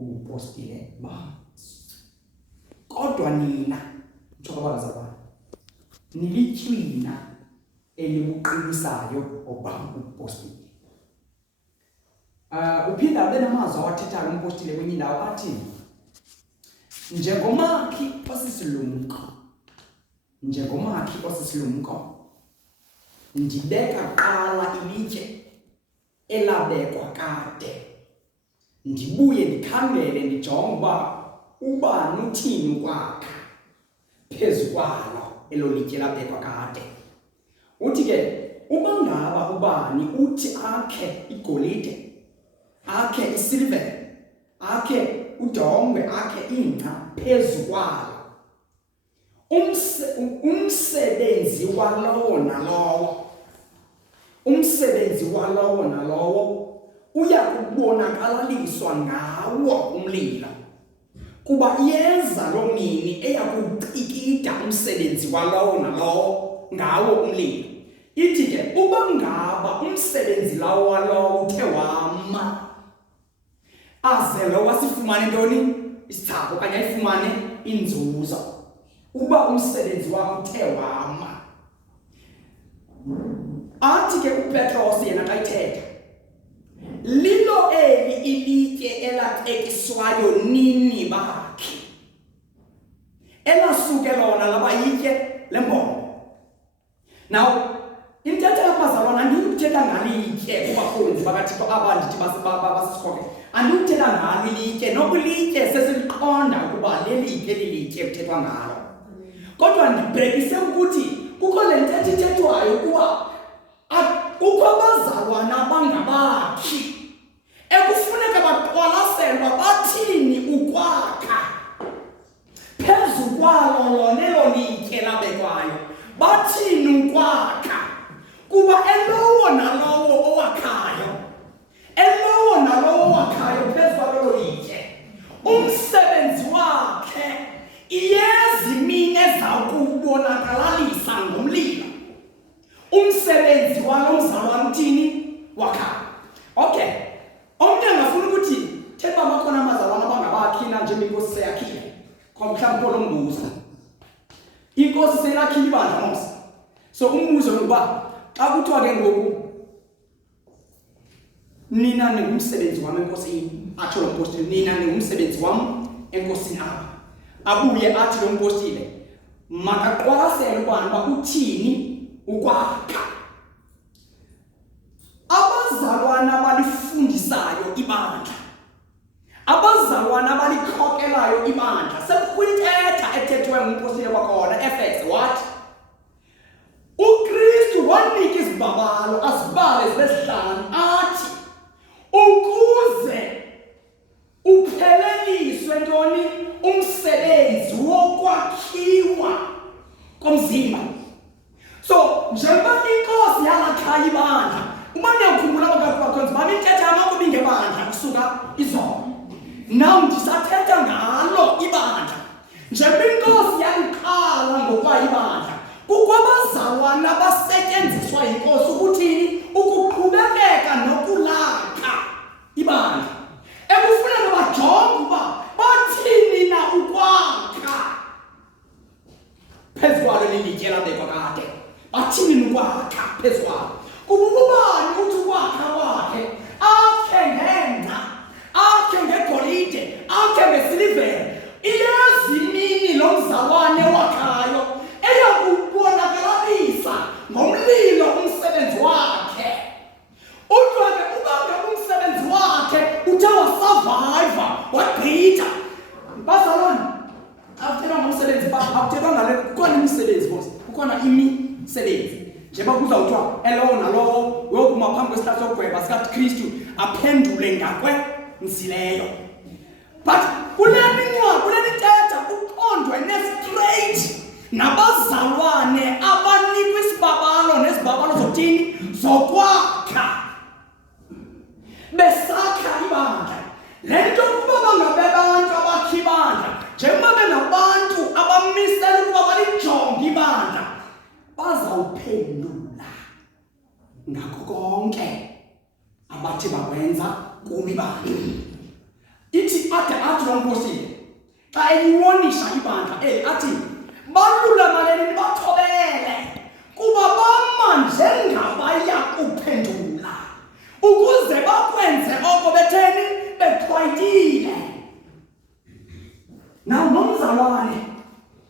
upostile ba kodwa nina njengoba bazalwane nilitywina elibuqinisayo oba upostile. Uphinda abe namazwi awathethayo umpostile kwenye indawo athi njengomakhi osisilumko ndibeka qala ilitye elabekwa kade ndibuye ndikhangele ndijonge ubani uthini ukwakha phezu kwalo elo litye labekwa kade. Uthi ke uba ngaba ubani uthi akhe igolide, akhe isilver, akhe udongwe, akhe ingca phezu kwalo, umsebenzi walowo nalowo uya kubonakaliswa ngawo umlilo, kuba yenza loo mini eya kucikida umsebenzi walowo nalowo ngawo umlilo. Ithi ke uba ngaba umsebenzi lawo walowo uthe wama, aze lo wasifumane ntoni? Isithako, okanye ayifumane inzuzo. Uba umsebenzi wakho uthe wama, athi ke uPetros yena xa ithetha lilo eli ilitye elatekiswayo nini bakhe, elasuke lona laba yitye lembono. Now intetha yabazalwana andiyukuthetha ngalitye kubakhonzi bakaThixo aba ndithi basisikhokhe, andiyukuthetha ngalo ilitye, noba ilitye sesiliqonda ukuba lelitye lilitye kuthethwa ngalo, kodwa ndibhekise ukuthi kukho le ntetha ithethwayo ukuba kukho abazalwana abangabakhi ekufuneka baqwalaselwa bathini ukwakha phezu kwalo lona elo litye labekwayo, bathini ukwakha, kuba elowo nalowo owakhayo phezu kwalo litye umsebenzi wakhe iyezi imini ezawukubonakalisa ngomlilo. Umsebenzi walo mzalwane uthini? Wakha. Okay, omnye angafuna ukuthi thetha bakhona amazalwane abangabakhi na njengoba inkosi seyakhile, mhlawumbi lo mbuzo inkosi seyakhile ibandla mos. So umbuzo ngoba xa kuthiwa ke ngoku nina ningumsebenzi wami enkosini, atsho lo mpostile, nina ningumsebenzi wami enkosini apha, abuye athi lo mpostile makaqwalasele ukuba uthini ukwakha. Abazalwana abalifundisayo ibandla, abazalwana abalikhokelayo ibandla, sekwintetha ethethwe ngumpostile kwakhona Efeso wathi uKristu wanika izibabalo azibale zibe 5 athi ukuze upheleliswe ntoni? Umsebenzi wokwakhiwa komzimba. So njengoba inkosi yalakhaya ibandla, umane ukhumbula bakhonzi bami intetha yamakubi ngebandla kusuka izolo. Now ndisathetha ngalo ibandla. Njengoba inkosi yaliqala ngokwa ibandla, kukho abazalwana abasetyenziswa yinkosi ukuthini? Ukuqhubekeka nokulakha ibandla. Ekufuneka bajonge uba bathini na ukwakha phezu kwalo lilitye labekwa kade, bathini ukwakha phezu kwalo. Kuba ubani uthi ukwakha kwakhe akhe ngengca, akhe ngegolide, akhe ngesilivere, iyezi imini lo mzalwane wakhayo eyakubonakalisa ngomlilo umsebenzi wakhe. Uthiwa ke uba umsebenzi wakhe uthe wasurvive wagqitha. Bazalwane, akuthethwa ngomsebenzi akuthethwa ngale, kukhona imisebenzi boss, kukhona imisebenzi. Njengoba kuzawuthiwa elowo nalowo uyokuma phambi kwesihlalo sokugweba sikaKristu aphendule ngakwenzileyo. But kule ntetha uqondwe ne-straight nabazalwane abanikwa isibabalo nezibabalo zokuthini? Zokwakha. Besakha ibandla. Le nto kuba bangabebantu abakha ibandla, njengoba benabantu abamisela ukuba balijonge ibandla, bazawuphendula ngakho konke abathi bakwenza kubo ibandla. Ithi athi lo mpostile xa eyiwonisha ibandla athi balulamaleni bathobele kuba bama njengabaya kuphendula ukuze bakwenze oko betheni bexhwayitile. Naw nomzalwane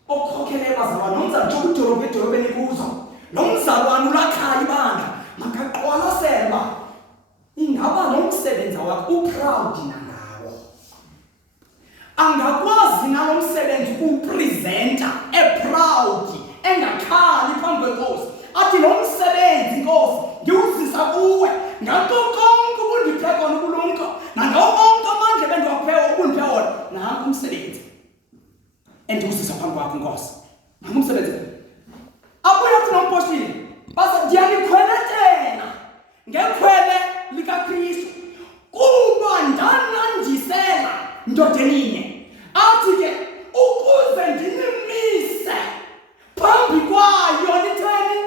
okhokhele abazalwane nomzalwane ukudolopha edolobheni kuzo lo mzalwane ulakhaya ibandla makaqwalaselwa ingaba lo msebenzi wakho uproud nangawo. Angakwazi nalo msebenzi ukupresenta eproud engakhali phambi kwenkosi athi lo msebenzi Nkosi ngiwuzisa kuwe ngakho konke ubundiphe kona ubulumko nangawo konke amandla bendiwaphiwe ubundiphe wona nanku umsebenzi endiwuzisa phambi kwakho Nkosi nanku umsebenzi. Abuye athi nompostile basa ndiyalikhweletela ngekhwele likaKristu kuba ndanandisela ndodeninye athi ke ukuze ndinimise phambi kwayo nitheni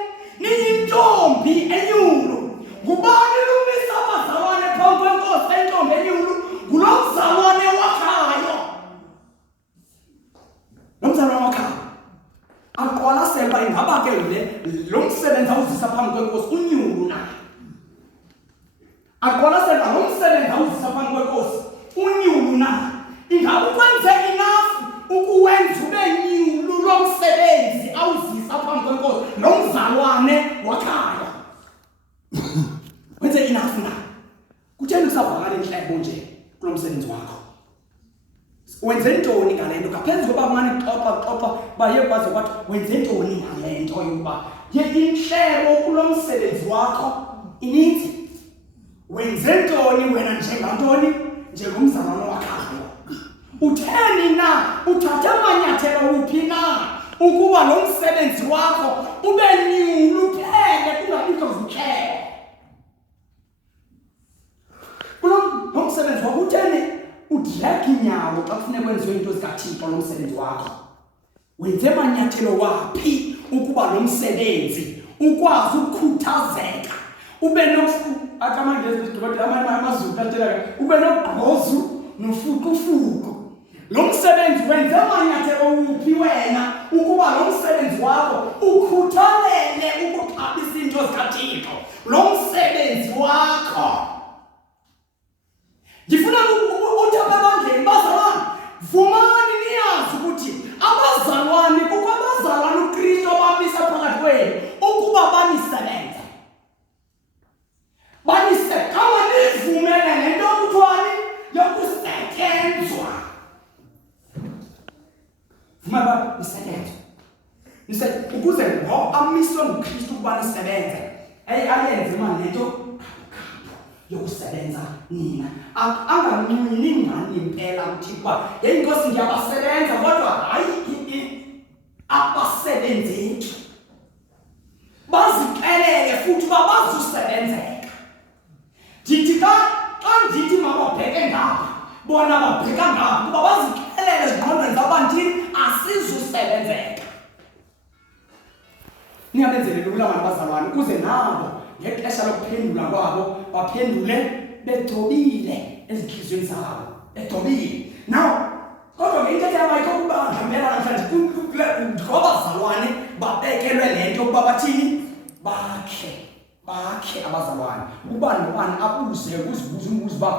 niyintombi enyulu. Ngubani lumisa abazalwane phambi kwenkosi entombi enyulu? Ngulo mzalwane wakhayo. Lo mzalwane wakhayo aqwalaselwa ingaba ke lo msebenzi awuzisa phambi kwenkosi unyulu na. Aqwalaselwa lo msebenzi awuzisa phambi kwenkosi unyulu na. Ingaba ukwenze enough ukuwenza ube nyulu lo msebenzi awuzisa phambi kwenkosi lo mzalwane wakhayo. Wenze enough na. Kutheni kusavakala inhlebo nje kulo msebenzi wakho? Wenze ntoni ngale nto? Ngaphezu koba mani xoxa baye kwaze kwathi wenze ntoni ngale nto yokuba ye inhlebo kulo msebenzi wakho ininzi? Wenze ntoni wena njengantoni njengomzalwane wakhayo? Utheni na? Uthathe amanyathelo uphi na ukuba lo msebenzi wakho ube nyulu phele kungabikho zikhelo? Lo msebenzi wakho utheni udrag inyawo xa kufuneka kwenziwe into zikaThixo lo msebenzi wakho? Wenze amanyathelo waphi ukuba lo msebenzi ukwazi ukukhuthazeka ube ube nogqozu nofukufuku? Lo msebenzi wenze amanyathelo uphi wena ukuba lo msebenzi wakho ukhuthalele ukuxabisa into zikaThixo lo msebenzi wakho? Ngifuna uthi ababandleni bazalwane vumani niyazi ukuthi abazalwane kukho abazalwane uKristu abamisa phakathi kwenu ukuba banisebenze. Kama nivumele nento kuthiwani yokusetyenzwa. Vuma nisetyenzwa. Ukuze lo amiswe nguKristu ukuba nisebenze ayenze manje nento yokusebenza nina. Anganqini ngani impela uthi kuba yeyinkosi ngiyabasebenza kodwa hayi abasebenzeki. Bazikelele futhi uba bazusebenzeka. Ndithi xa ndithi mababheke ngapha bona babheka ngapha kuba bazikelele ezingqondweni zabo ndini asizusebenzeka. Niyabenzele lula abantu bazalwane ukuze nabo ngexesha lokuphendula kwabo baphendule bedobile ezinhliziyweni zabo bedobile. Now kodwa ngeintetho yabayikho ukuba ngempela namhlanje ngobazalwane babekelwe lento ukuba bathini bakhe abazalwane ubani nobani abuze ukuzibuza umbuzo uba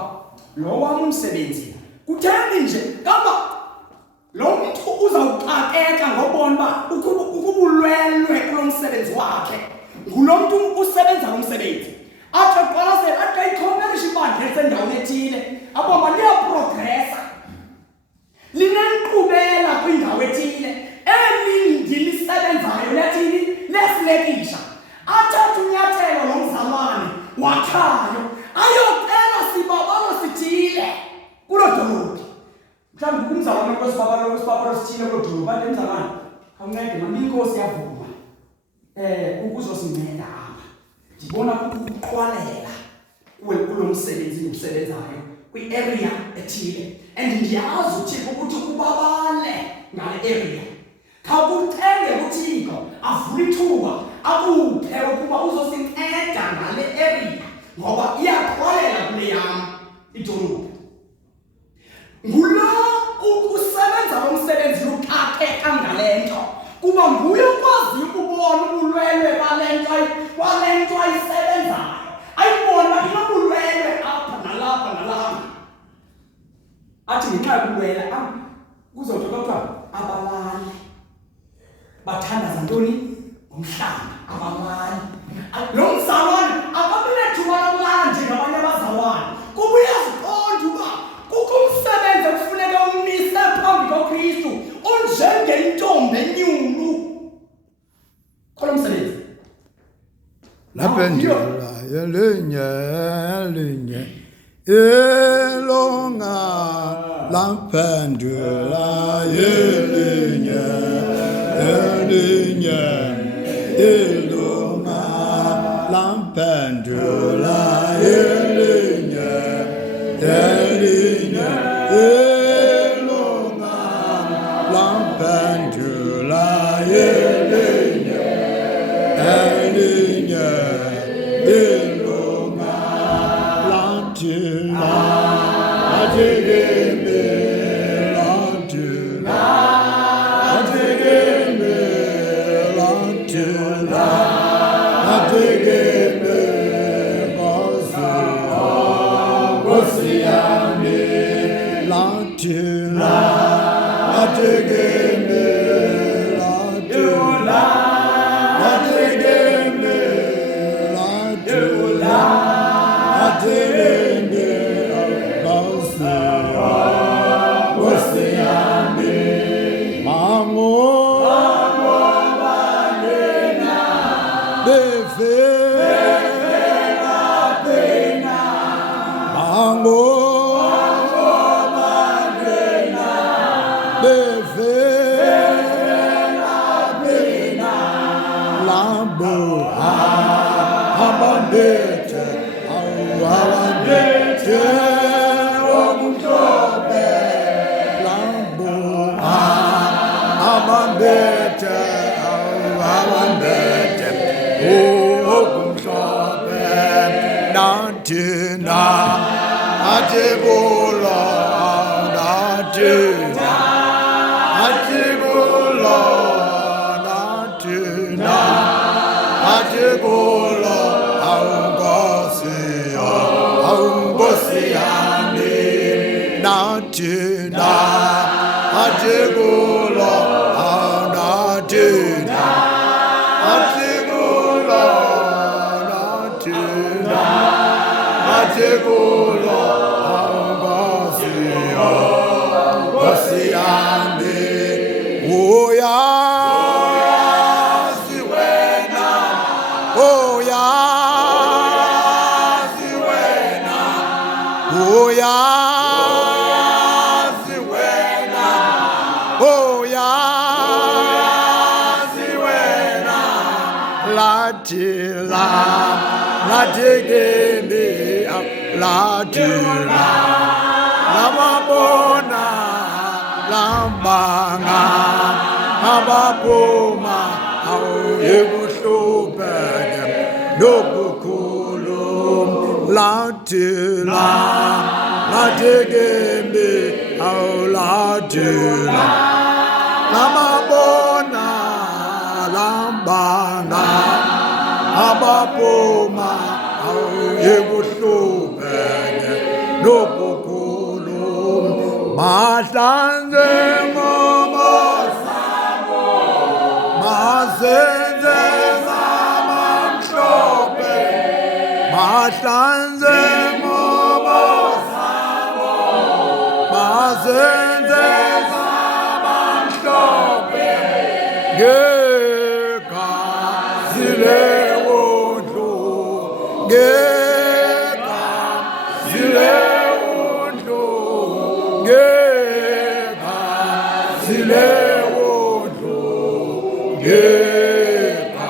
lo wami umsebenzi kutheni nje kama lo muntu uzawuxakeka ngobona uba ukubulwelwe kulo msebenzi wakhe ngulo muntu usebenza ngomsebenzi athi aqwalasele athi ayikhomerisha ibandla esendaweni ethile abomba liyaprogressa linenkqubela kwindawo ethile ngilisebenzayo lethini lesilekisha. Athatha unyathelo lo mzalwane wakhayo ayocela sibabalo sithile kulo dolophi. Mhlawumbe kumzalwane kwesibabalo sithile kulo dolophi athi mzalwane awuncede manje inkosi yavuma ukuzosinceda apha. Ndibona ukuqwalela kulo msebenzi ndiwusebenzayo kwi-area ethile and ndiyazi uThixo ukuthi kubabale ngale area. Khawuthenge uThixo avule ithuba akuphe ukuba uzosinceda ngale area ngoba iyaqwalela kule yam idolophu. ngulo usebenza umsebenzi uqhaqhe kangalento kuba nguye okwazi ukubona ubulwelwe kwale nto ayisebenzayo ayibona inobulwelwe apha nalapha athi ngenxa yobulwela kuzothi kuthiwa abalali bathandaza ntoni ngomhlanga abalali lo mzalwane akabinethuba lokulala njengabanye abazalwane kuba uyaziqonda uba kukho umsebenzi ekufuneka umise phambi koKristu onjengentombi enyulu kholo msebenzi laphendula yelinye elonga laphendula yelinye elonga laphendula yelinye elonga laphendula yelinye elonga lathina athekeme lathina athekeme lathina athekeme ngosiyami lathina athekeme lathina athekeme lathina athekeme ngosiyami mango balena befela pena mango balena befela pena lambo abambete abambete okumhlophe lambo abambete abambete okumhlophe nathina athebula nathina athebula nathina athebula awungosiyami nathina athebula nathina athebula nathina athebula awungosiyami uyazi wena uyazi wena uyazi wena uyazi wena lathila lathekeme lathila lababona lambanga abaphuma awuyebuhluphe nobukhulu lathila lathekeme awulathila lababona lambanga abaphuma awuyebuhluphe nobukhulu mahlanze ngomosamo mazenze zamamhlophe mahlanze ngomosamo mazenze zamamhlophe ngegazi lewondlu ngegazi lewondlu ngegazi lewondlu ngegazi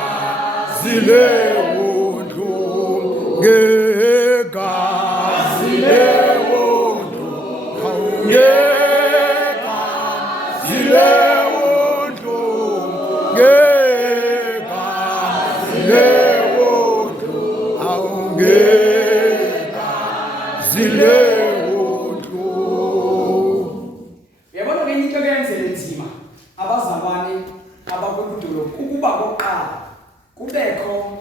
lewondlu ngegazi lewondlu ngegazi lewondlu ngegazi lewondlu awungegazi lewondlu benzele nzima abazalwane abakwidolophu ukuba koqala kubekho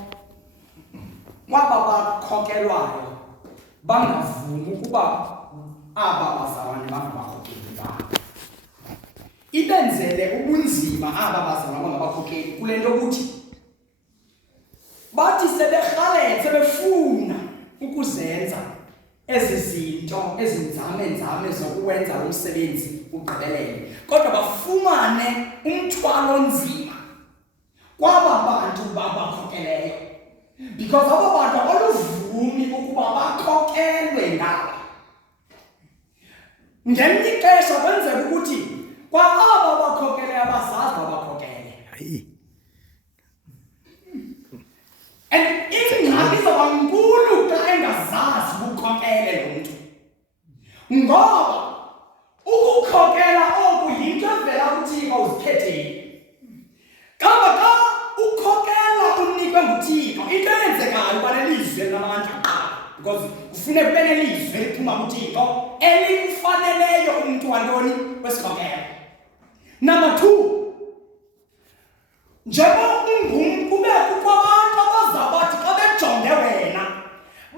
kwaba bakhokelwayo bangavumi ukuba aba bazalwane bangabakhokeli babo. Ibenzele ubunzima aba bazalwane bangabakhokeli kule nto ukuthi bathi sebefuna ukuzenza ezi zinto ezinzame zokuwenza lo msebenzi ugqibelele, kodwa bafumane umthwalo onzima kwaba bantu babakhokeleyo, because aba bantu abaluvumi ukuba bakhokelwe ngaba. Ngelinye ixesha kwenzeka ukuthi kwa aba bakhokeleyo abazazi babakhokele, and ingxaki izawuba nkulu xa engazazi ubukhokele lo mntu, ngoba ukukhokela oku yinto evela kuThixo uzikhethile. Kamba xa ukhokela unikwe nguThixo, into eyenzekayo uba nelizwi elinamandla kuqala, because kufuneka ube nelizwi eliphuma kuThixo elikufaneleyo umntu wantoni wesikhokelo. Number 2, njengoba kube kukho abantu abazabathi xa bejonge wena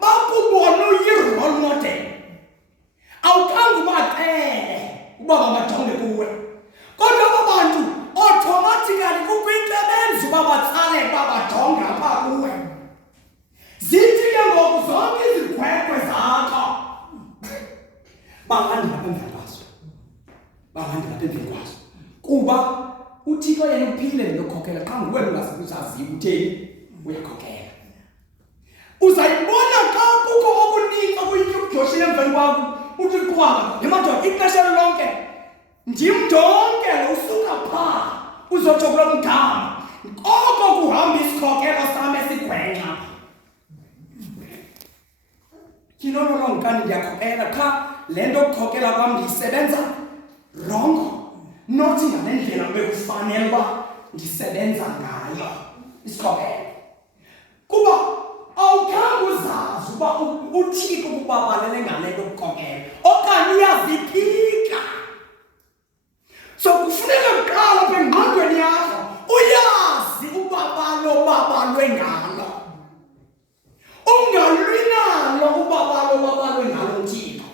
bakubona uyi-role model, awukhange ubaqele uba mabajonge kuwe, kodwa aba bantu automatically kukho into ebenza uba batsale babajonge apha kuwe. Zithi ke ngoku zonke izikhwekhwe zakho balandela apha emveni kwazo, balandela apha emveni kwazo, kuba uThixo yena uphile nokhokhela qha nguwe ungazaziyo utheni uyakhokela. Uzayibona xa kukho okuninzi okuyityujoshile emveni kwakho uthi qwaba ngemadoda ixesha lonke ndimndongela usuka phaa uzotsho kulo mgama oko kuhamba isikhokelo sam esigwenxa. Kinololongo kanti ndiyakhokela qha le nto okukhokela kwam ndiyisebenza rongo, nothi ngale ndlela bekufanele uba ndisebenza ngayo isikhokelo, kuba awukhange uzazi uba uThixo ukubabalele ngale nto okukhokela okanye uyaziphika. So kufuneka kuqala apha engqondweni yakho uyazi ubabalo babalwe ngalo, ungalwi nalo ubabalo babalwe ngalo uThixo.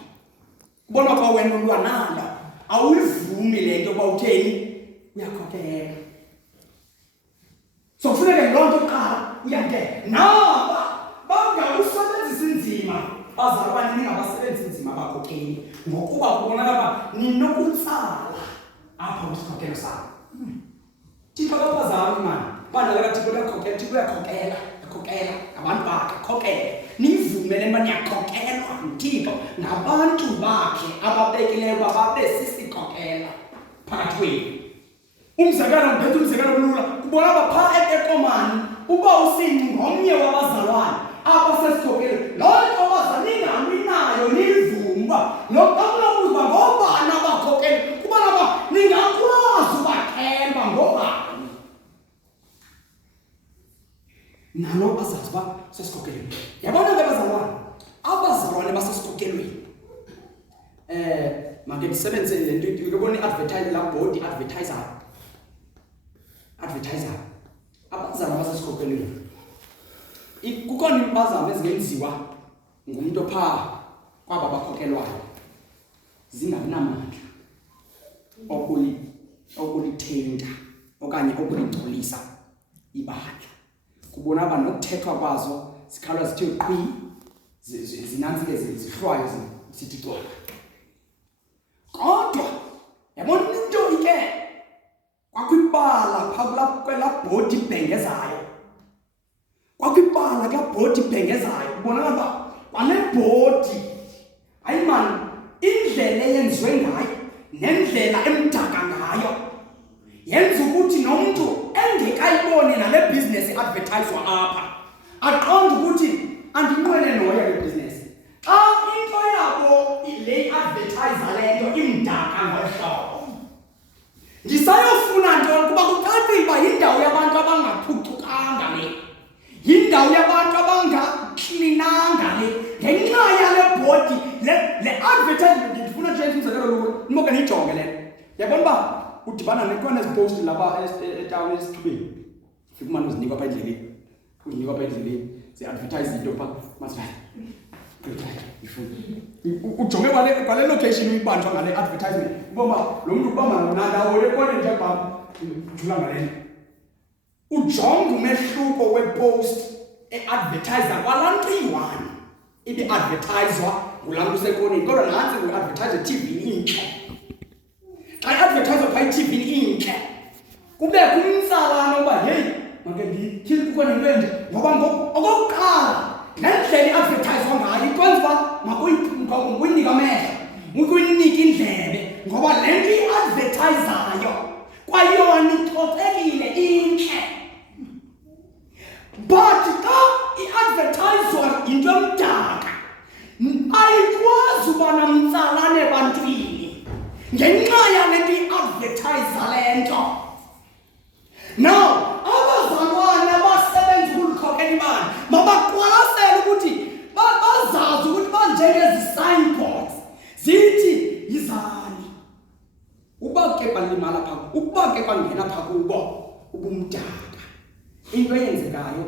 Kubona kwa wena ulwa nalo, awuyivumi le nto uba utheni uyakhokela. So kufuneka loo nto kuqala uyamkela. Naba bangawusebenzisi nzima bazalwane ningabasebenzisi nzima abakhokeli, ngokuba kubonakala uba ninokutsala apha kwisikhokelo sakho. Thixo akabazali mani bandala kaThixo uyakhokela, Thixo uyakhokela, yakhokela ngabantu bakhe, khokele nivumele uba niyakhokelwa nguThixo ngabantu bakhe ababekileyo uba babe sisikhokela phakathi kwenu. Umzekelo ngiphethe umzekelo kulula, kubona uba phaa eTekomani uba usingomnye wabazalwane abasesikhokelo, loo nto abazali ningalwi nayo nivume uba nokunobuza ngobani abakhokeli, kubona uba ningakwazi ubathemba ngobani. Nalo bazazi uba sesikhokelweni. Yabona ke abazalwane basesikhokelweni, make ndisebenze le nto yobona i-advertise laa bhodi advertiser abazalwane basesikhokelweni. Kukhona impazamo ezingenziwa ngumntu ophaa kwaba bakhokelwayo zingabi namandla okulithinta okanye okuligcolisa ibandla. Kubona uba nokuthethwa kwazo zikhalwa zithe qhwi, zinantsike zihlwayo zithi cwaka. Kodwa yabona into ike kwakwibala phaa kwelaa bhodi ibhengezayo, kwakwibala kulaa bhodi ibhengezayo, kubonakala uba kwale bhodi, hayi mani, indlela eyenziwe ngayo nendlela emdaka ngayo yenza ukuthi nomntu engekayiboni nale bhizinesi advertiswa apha aqonde ukuthi andinqwele noya le bhizinesi. Xa into yabo le advertiser le nto imdaka ngohlobo, ndisayofuna ntoni kuba kucacile uba yindawo yabantu abangaphucukanga le, yindawo yabantu abangaklinanga le, ngenxa yale bhodi le advertisement. Ndifuna nje umzekelo lula nimoke niyijonge le. Yabona ba udibana nekhona ezipost laba etown esithubeni. Fika manje uzinikwa apha endleleni. Uzinikwa apha endleleni. Ze-advertise into pha masilayi. Ujonge kwale location uyibanjwa ngale advertisement. Ubona lo muntu ubamba nadawo lekone nje baba ujula ngale. Ujonge umehluko wepost e-advertiser kwalanto iyi-1 ibe-advertiswa ngulanto usekoneni kodwa nansi ngu-advertise eTV inhle. Xa i-advertiswa phaa eTV inhle kubekho umtsalane oba heyi make ndityhile kukhona into enje ngoba okokuqala ngendlela i-advertiswa ngayo ikwenza uba makuyinike amehlo makuyinike indlebe ngoba le nto i-advertisayo kwayona icocekile intle. But xa i-advertiswa into emdaka ayikwazi uba nomtsalane ebantwini ngenxa yale nto i-advertisa le nto. Now abazalwane abasebenza ukulikhokela imali mabaqwalasele ukuthi bazazi ukuthi banjengezi-signboards zithi yizani. Uba ke balimala phaa, uba ke bangena phaa kubo ubumdaka into eyenzekayo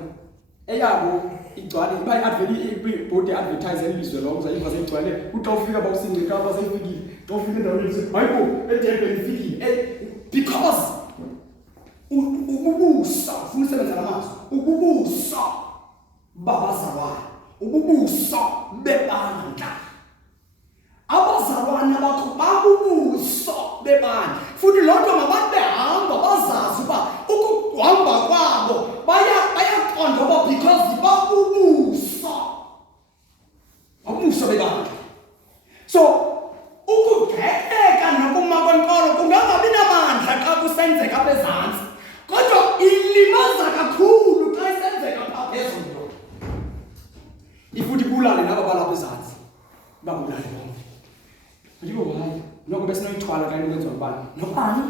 eyabo igcwale iba ibhodi advertise elizwe lonke zayiva seyigcwale uthi ufika bawusindika abasefikile xa ufika endaweni hayibo eDurban ifikile because ububuso ufuna usebenza namazwi ububuso babazalwane ububuso bebandla abazalwane bakho babubuso bebandla futhi loo nto mabantu behamba bazazi uba ukuhamba kwabo bayaqonda uba because babubuso bebandla. So ukugekeka nokuma kwenkolo kungangabi namandla xa kusenzeka apha ezantsi kodwa ilimaza kakhulu xa isenzeka phaa phezulu. Ifuthi ibulale nabo balapha ezantsi babulale bonke. Andiko hayi noko besinoyithwala xa into kwenziwa ngubani nobani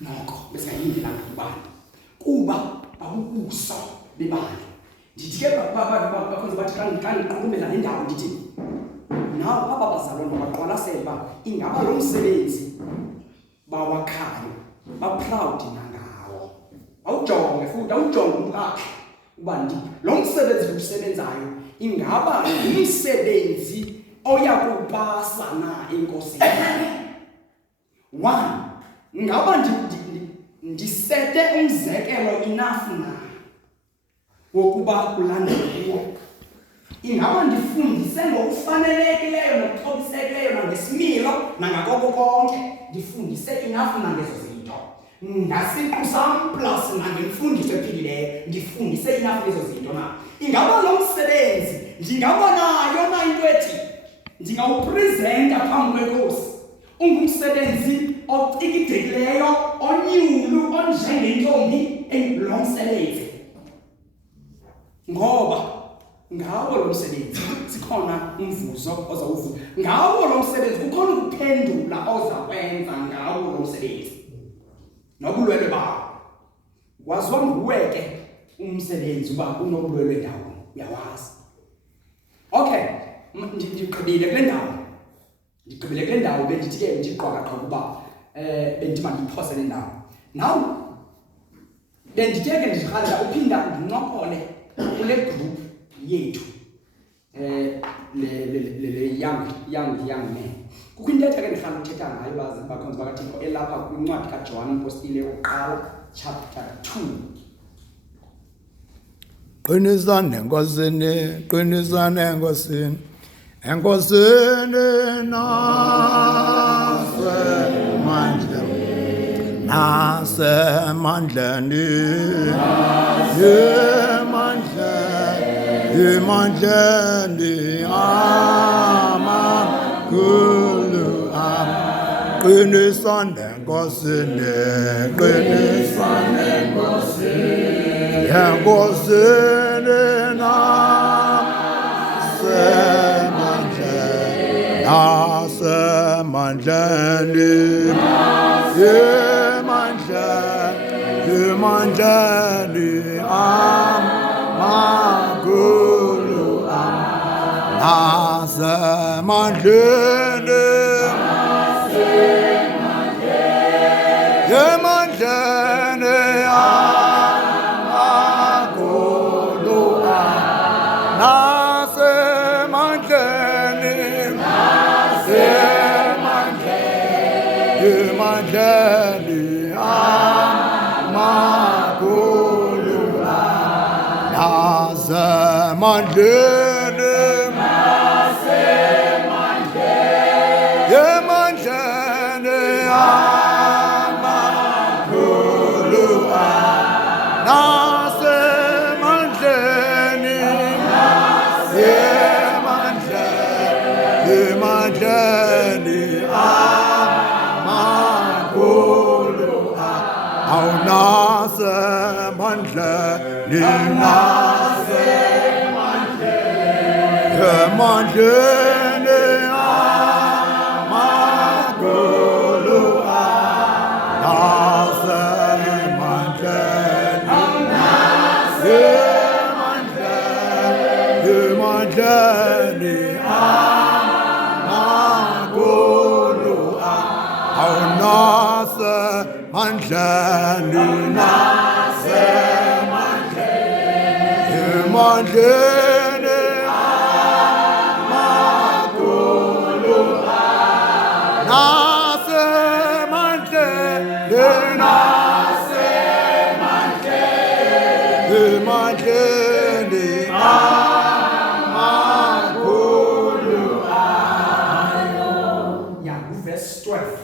noko besingayindlela ngubani kuba babubuso bebandla. Ndithi ke bakwenza bathi xa ndiqhumela le ndawo ndithi nawo aba bazalwane baqwalasela uba ingaba lo msebenzi bawakhayo ba-proud nangawo. Awujonge futhi awujonge umphakhe uba lo msebenzi usebenzayo ingaba ngumsebenzi oya kupasa na enkosini. 1 ngaba ndisete umzekelo enough na wokuba kulandelwe. Ingaba ndifundise ngokufanelekileyo nokuxhobisekileyo nangesimilo nangakoko konke ndifundise enough nangezo zinto. Ngasiqu sam plus nangemfundiso ephilileyo ndifundise enough lezo zinto na. Ingaba lo msebenzi ndingaba nayo na into ethi ndingawupresenta phambi kwenkosi ungumsebenzi ocikidekileyo onyulu onjengentombi lo msebenzi ngoba ngawo lo msebenzi sikhona umvuzo ozawuvuza ngawo lo msebenzi kukhona ukuphendula ozakwenza ngawo lo msebenzi nobulwele bawo waziwa nguwe ke umsebenzi uba unobulwele ndawo uyawazi. Okay ndigqibile kule ndawo bendithi ke ndiqwaqaqha ukuba bendithi mandiphose le ndawo. Now bendithe ke ndirhalela uphinda ndincokole kule group yethu le young men. Kukho into ethe ke ndihlala uthetha ngayo bakhonzi bakaThixo elapha kwincwadi kaJohn umpostile oqala chapter 2. Qinisane enkosini, qinisane enkosini, enkosini nasemandleni, emandleni amakhulu qinisane enkosini, qinisane enkosini, enkosini nasemandleni, emandleni amakhulu nasemandleni emandleni amakhulu nasemandleni emandleni amakhulu nasemandleni emandleni amakhulu nasemandleni emandleni amakhulu awunasemandleni emandleni amakhulu emandleni amakhulu awunasemandleni emandleni amakhulu nasemandleni emandleni amakhulu Yeah, verse 12.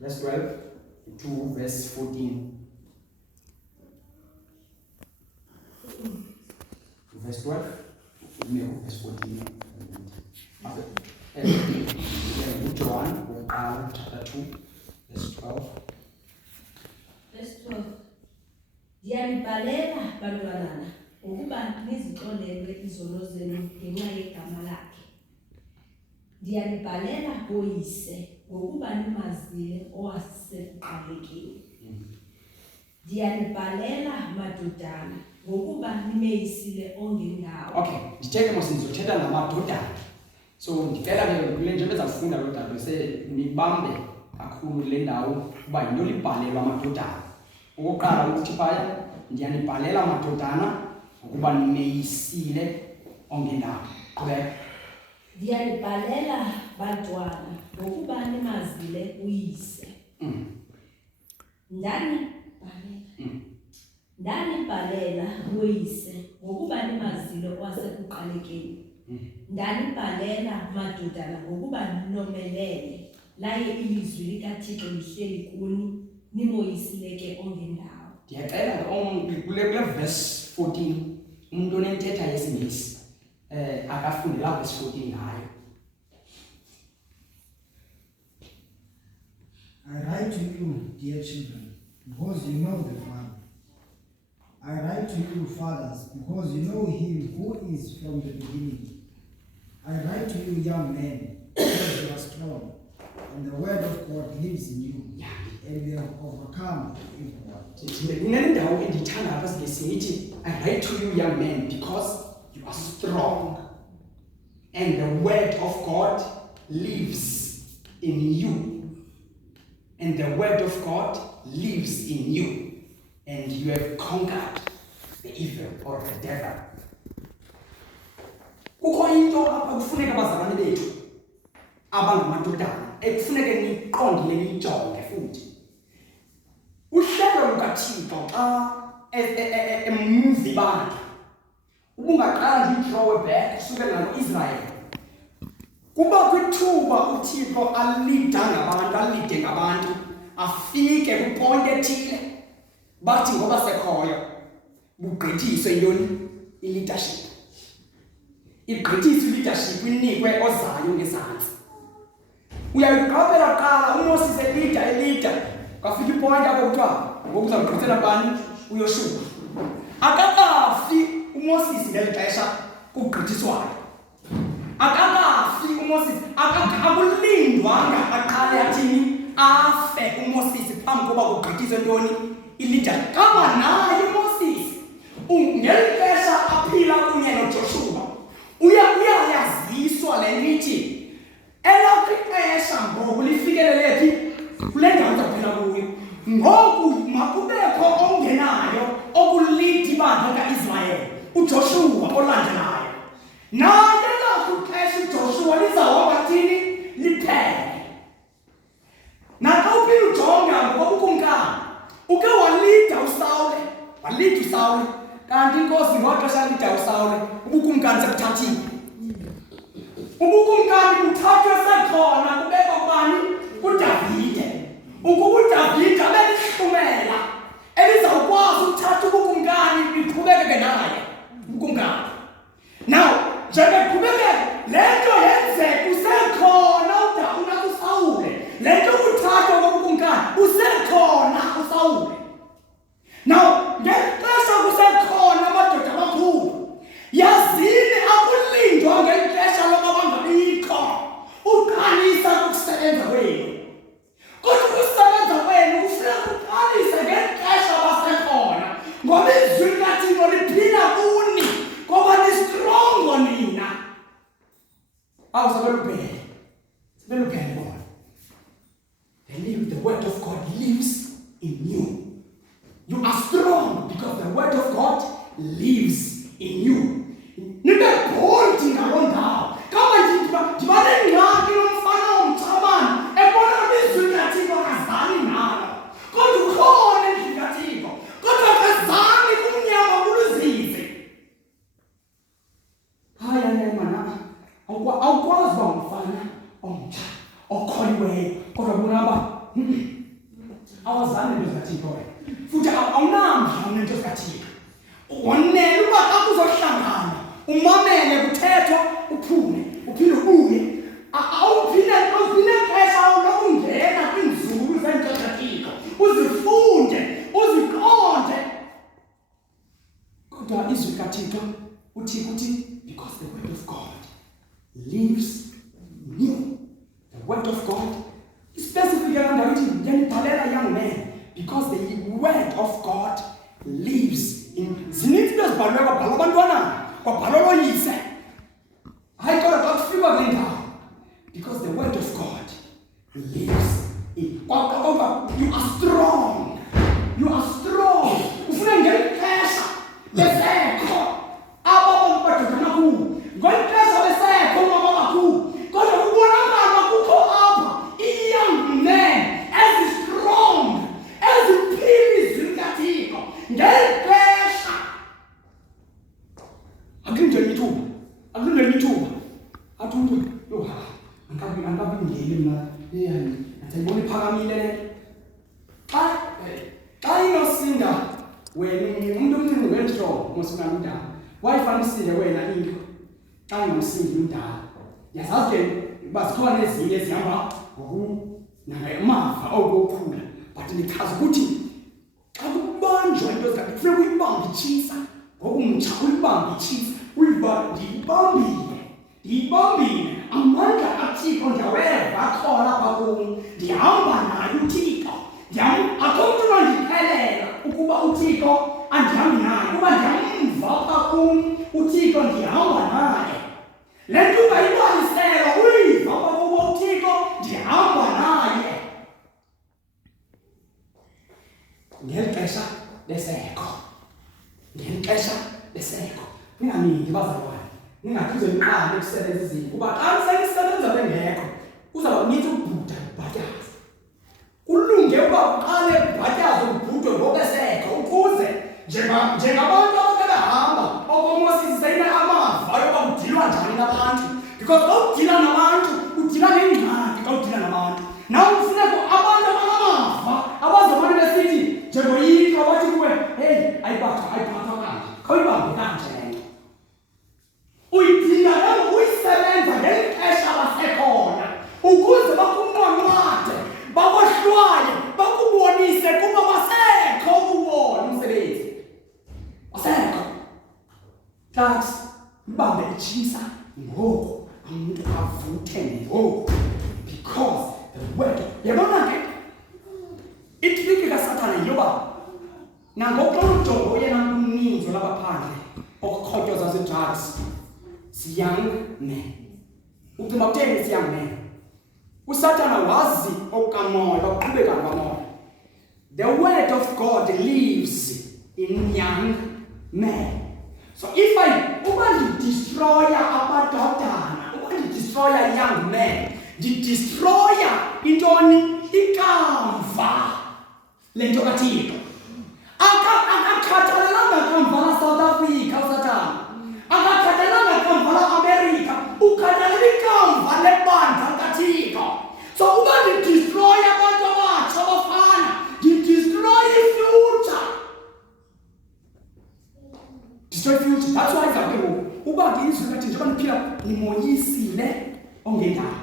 Verse 12 to verse 14. Verse 12, no, verse 14. Okay. John, chapter 2, verse 12. Verse 12. Ndiyanibhalela bantwanana ukuba nizixolelwe izono zenu ngenxa yegama lakhe. Ndiyanibhalela boyise ngokuba nimazile owasekuqalekeni. Ndiyanibhalela madodana ngokuba nimeyisile ongendawo. Okay, ndithethe mos ndizothetha namadodana. So ndicela ke kule nje bezafunda lo daba bese nibambe kakhulu le ndawo kuba yinto libhalelwa amadodana. Okokuqala ukuthi phaya ndiyanibhalela madodana ukuba nimeyisile ongendawo. Qhubeka. Ndiyanibhalela bantwana ngokuba nimazile uyise. Ndanibhalela boyise ngokuba nimazile owasekuqalekeni. Ndanibhalela madodana ngokuba ninomelele laye ilizwi likaThixo lihleli kuni nimoyisile ke ongendawo. Ndiyacela kule verse 14 umuntu onentetha yesiNgesi akafundela verse 14 ngayo. I write to you, dear children, because you know the Father. I write to you, fathers, because you know him who is from the beginning. I write to you, young men, because you are strong, and the word of God lives in you, and you have overcome evil. Kunendawo endithanda apha sithi I write to you, young men, because you are strong, and the word of God lives in you. And the word of God lives in you, and you have conquered the evil or the devil. Kukho into apha kufuneka abazalwane bethu abangamadodana ekufuneke niqondile nijonge futhi. Uhlelo lukaThixo xa emuvi bakhe ubungaqala nje throw back kusukela ngoIsrael. Kuba kwithuba uThixo alide ngabantu afike kwiponti ethile bathi ngoba sekhoyo bugqithiswe intoni i-leadership. Igqithiswe i-leadership inikwe ozayo ngezantsi. Uyayiqaphela qala uMoses elida kwafika iponti apho kuthiwa ngoku uzawugqithela bani uYoshua. Akakafi uMoses ngeli xesha kugqithiswayo. Akakafi uMoses akulindwanga aqale athini afe uMoses phambi koba kugqithiswe ntoni i-leader. Kama naye uMoses ngeli xesha aphila kunye noJoshua uyayaziswa le nithi elakho ixesha ngoku lifikelele phi kule ndawo uzawuphila kuyo ngoku makubekho ongenayo okulidi ibandla kaIsrael uJoshua olandelayo naye lakuxesha uJoshua lizawuhamba thini liphele naxa uphinde ujonge ngokukumkani uke walida uSawule kanti inkosi ngexesha lida uSawule ubukumkani sekuthathile ubukumkani buthathwe sekhona kubekwa kubani kuDavide ukuba uDavide abelihlumela elizawukwazi ukuthatha ubukumkani liqhubekeke naye ubukumkani now njengeqhubekeke le nto yenzeka usekhona uSawule le nto kuthathwa kobukumkani usekhona uSawule now ngexesha kusekhona amadoda amakhulu yazini akulindwa ngexesha loba bangabikho uqalisa ukusebenza kwenu kodwa ukusebenza kwenu kufuneka uqalise ngexesha basekhona ngoba izwi likaThixo liphila kuni ngoba ni-strongo nina sebeluphele bona the word of God lives in you. You are strong because the word of God lives in you. Nibe bold ngaloo ndawo. Kama ndibane ngxaki nomfana omthabana ebona izwi likaThixo akazani nalo. Kodwa ukhona endlini kaThixo. Kodwa akazani kumnyama kuluzizi. Hayi mana. Awukwazi uba ngumfana omtsha okholiweyo kodwa bunaba awazani into zikaThixo wena. Futhi awunamdla nento zikaThixo wonele uba xa kuzohlangana umamele kuthethwa uphume uphinde ubuye awuphinde xesha lokungena kwinzulu zento zikaThixo uzifunde uziqonde kodwa izwi likaThixo uthi because the word of God lives in you. The word of God specifically yanibhalela young man because the word of God lives in zininzi into ezibhalwe kwabhalwa abantwana kwabhalwa loyise hayi kodwa xa kufika kule ndawo because the word of God lives in kodwa you are strong ufuna ngexesha besekho aba badoda amakhulu ngexesha besekho mama amakhulu kodwa kubonakala kukho apha i-young men strong eziphila izwi likaThixo ngexesha akulindele ithuba athi umntu angabingeli mna ndiyayibona iphakamile le xa inosinda wena umuntu omncinci ngentlobo mosingana umdala wayifanisile wena into xa inomsindi umdala yazazi ke uba zikhona ezinye ezihamba nangamava okukhula but ndichaza ukuthi xa kubanjwa into zakhe kufuneka uyibambe itshisa ngokumtsha uyibambe itshisa ndiyibambile amandla kaThixo ndiyaweva akhona apha kum ndihamba naye uThixo akho mntu nondixelela ukuba uThixo andihambi naye kuba ndiyamva apha kum uThixo ndihamba naye le nto ungayibalisela uyiva apha kuba uThixo ndihamba naye ngeli xesha lesekho ningamindi bazalwane ningathuze niqale ukusebenza izinto kuba xa senisebenza bengekho kuzawuba kunintsi ukubhuda ukubhatyaza kulunge uba uqale ukubhatyaza ubhudwe ngobesekho ukuze njengabantu ababehamba okomosisena amava yoba kudilwa njani nabantu because xa udila nabantu udila nengxaki xa udila nabantu naw kufuneka abantu abanamava abazomane besithi njengoyikho bathi kuwe heyi ayiphathwa kanje khawuyibambe kanje le nto uyidinga nabo uyisebenza ngeli xesha basekhona ukuze bakunqwanqwade bakohlwaye bakubonise kuba basekho ukubona umsebenzi basekho tax ibambe itshisa ngoku umuntu avuthe ngoku because the word yabona ke itriki kaSathane yoba nangoxa ujongo yena uninzi labaphandle okukhotywa zase-drugs young men ucinga utheni young men uSathane wazi okamoya baqhubeka ngamoya The word of God lives in young men. So if I destroy young men, the destroyer intoni ikamva lento kaThixo. Akakhathalelanga kamva la South Africa uSathane. Akakhathalelanga kamva la America. Ukhathalela ikamva lebandla kaThixo. So uba destroy abantu abatsha abafana, destroy future. Destroy future. That's why uba izwi lathi njengoba niphila nimoyisile ongendawo.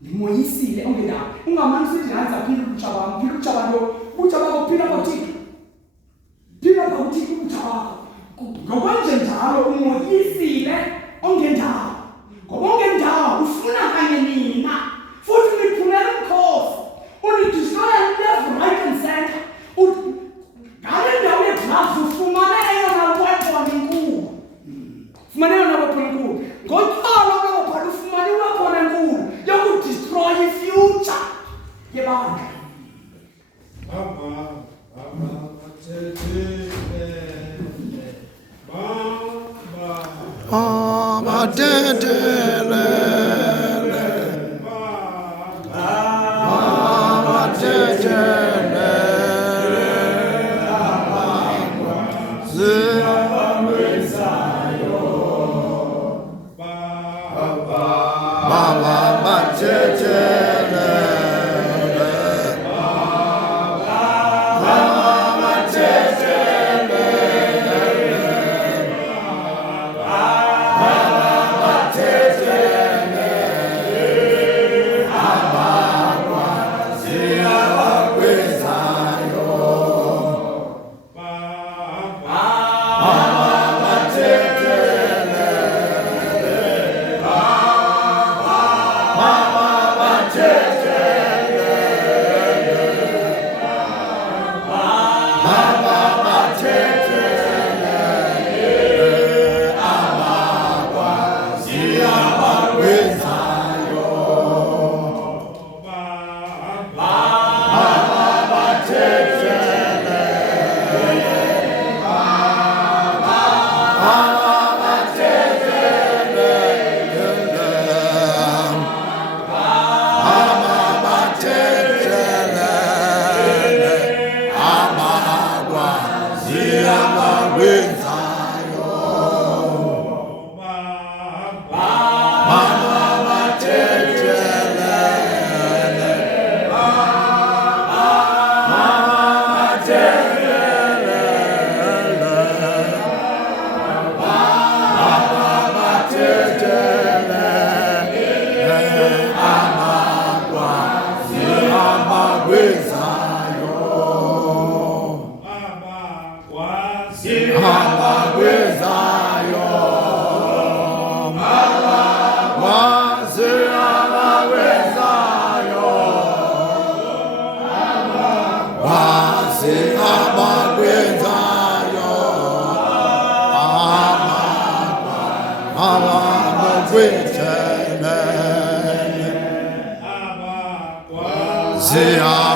Nimoyisile ongendawo. Ungamani sithi hanza phila ubutsha bami, phila ubutsha bami, ubutsha bakho phila koThixo. Phila koThixo ubutsha bakho. Ngokwenje njalo umoyisile ongendawo. Ngoba ongendawo ufuna kanye nina. Futhi niphumela umkhosi. Unidestroya left, right and center. Ngale ndawo yedrugs ufumane eyona weapon enkulu. Ufumane eyona weapon enkulu. Ngotyalo kwabaphala ufumane iweapon enkulu yokudestroy ifuture yebandla. Zion.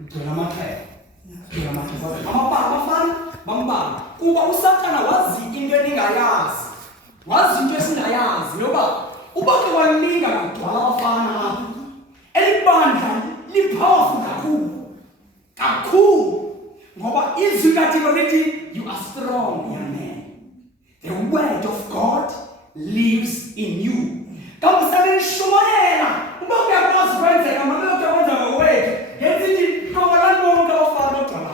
ugcwele amaxhego abafana bambamba kuba uSathana wazi into eningayazi wazi into esingayazi yoba uba ke walinga kugcwala abafana apha elibandla lipowerful kakhulu ngoba izwi kaThixo lithi you are strong young man. The word of God lives in you. Kambe senishumayela uba uyakwazi kwenzeka manje ukwenza ngowethu ngenzithi kawalanto bonke abafana ogcwala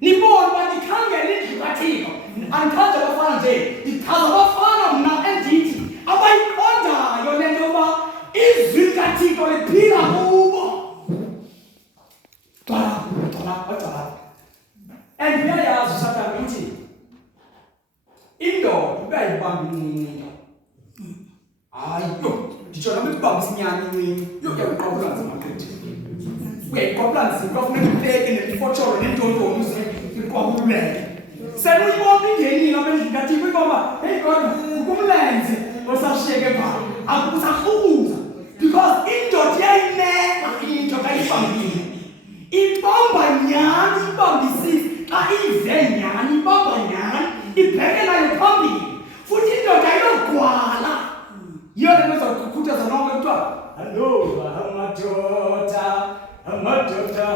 nibona uba ndikhangela indlu kaThixo andikhange abafana nje ndichaza abafana mna endithi abayiqondayo le nto yoba izwi kaThixo liphila kubo gcwala and uyayazi uSathane uthi indoda uyayibamba incinci hayi nditsho nami ukubamba isinyani incinci uyayiqobula nzima gqithi uyayiqobula nzima kufuneka ibeke nefotsholo nentontoni iqobululeke senuyibona ingenile apha endlini kaThixo ikoba heyi kodwa ukumlenze osashiyeke phaa akusarhuza because indoda iyayimeka into kayibambile ibamba nyani ibambisise xa ive nyani ibamba nyani ibheke nayo phambili futhi indoda ayogwala yiyo le nto ezakukhuthaza nonke kuthiwa hallo amadoda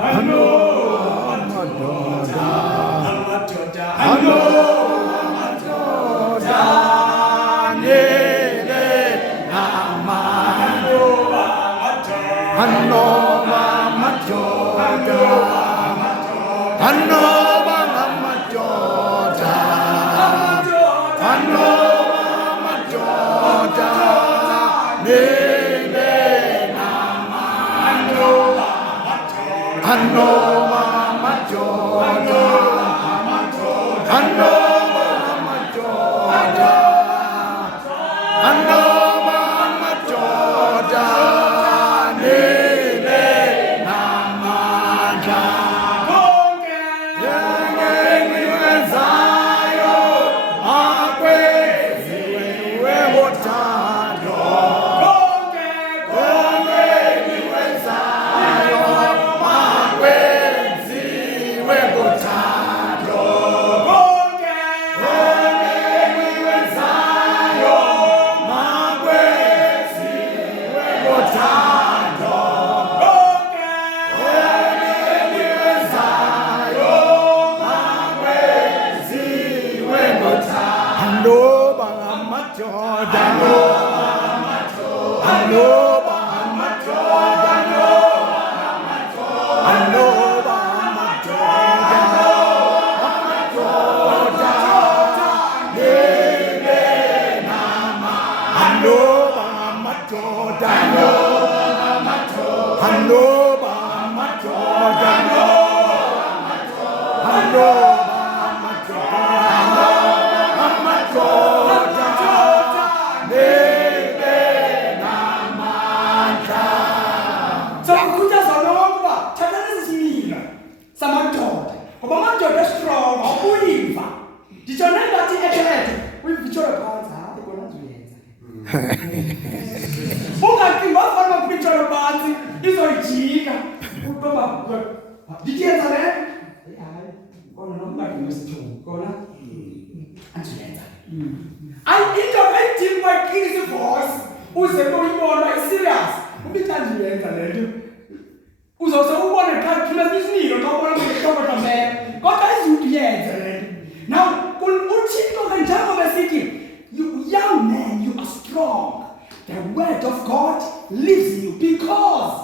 young man, you are strong. The word of God lives in you because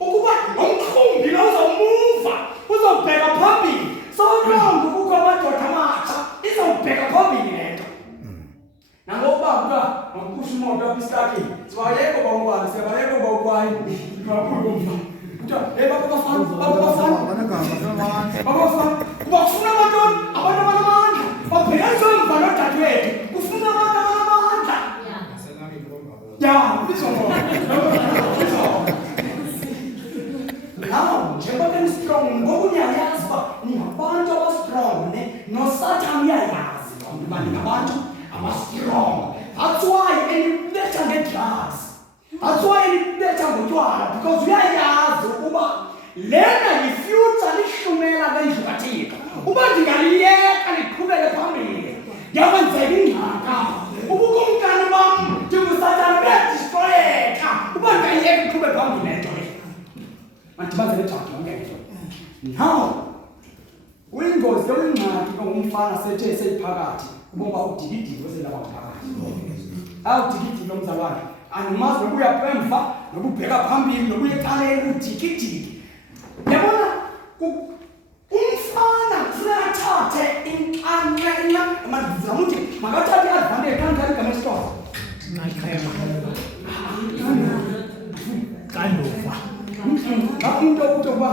ukuba umkhumbi lo uzomuva uzobheka phambili sonke ukukho amadoda amatsha izobheka phambili lento nangoba kuba ngokusho umoto apha isitakini sibayeko bawubani siyabayeko bawubani ngaphulu umva kuthiwa bafana ubafuna abantu abanamandla babhekiswe emva nodadewethu ufuna abantu abanamandla now njengoba ni-strong ngoku niyayazi uba ningabantu aba-strong noSathane uyayazi uba ningabantu aba-strong. That's why enibetha nge-drugs, that's why enibetha ngotywala. utywala because uyayazi ukuba lena yi-future lihlumela lendlu kaThixo. Uba ndingaliyeka liqhubele phambili ndiyakwenzeka ingxaka. Ubukumkani bam ndinguSathane buyadistroyeka uba ndingayiyeka iqhube phambili le nto le. Mandibanze nejadi yonke nto. Now uyingozi yokungxaki ngumfana sethe seyiphakathi uboba udikidiki oselapha phakathi. Awudikidiki lomzalwane andimazi noba uyapha emva noba ubheka phambili noba uyecaleni udikidiki. Yabona umfana kufuneka athathe inxenye mandizama ukuthi makathathe i-advantage kanjani igama esitolo umuntu okutokuba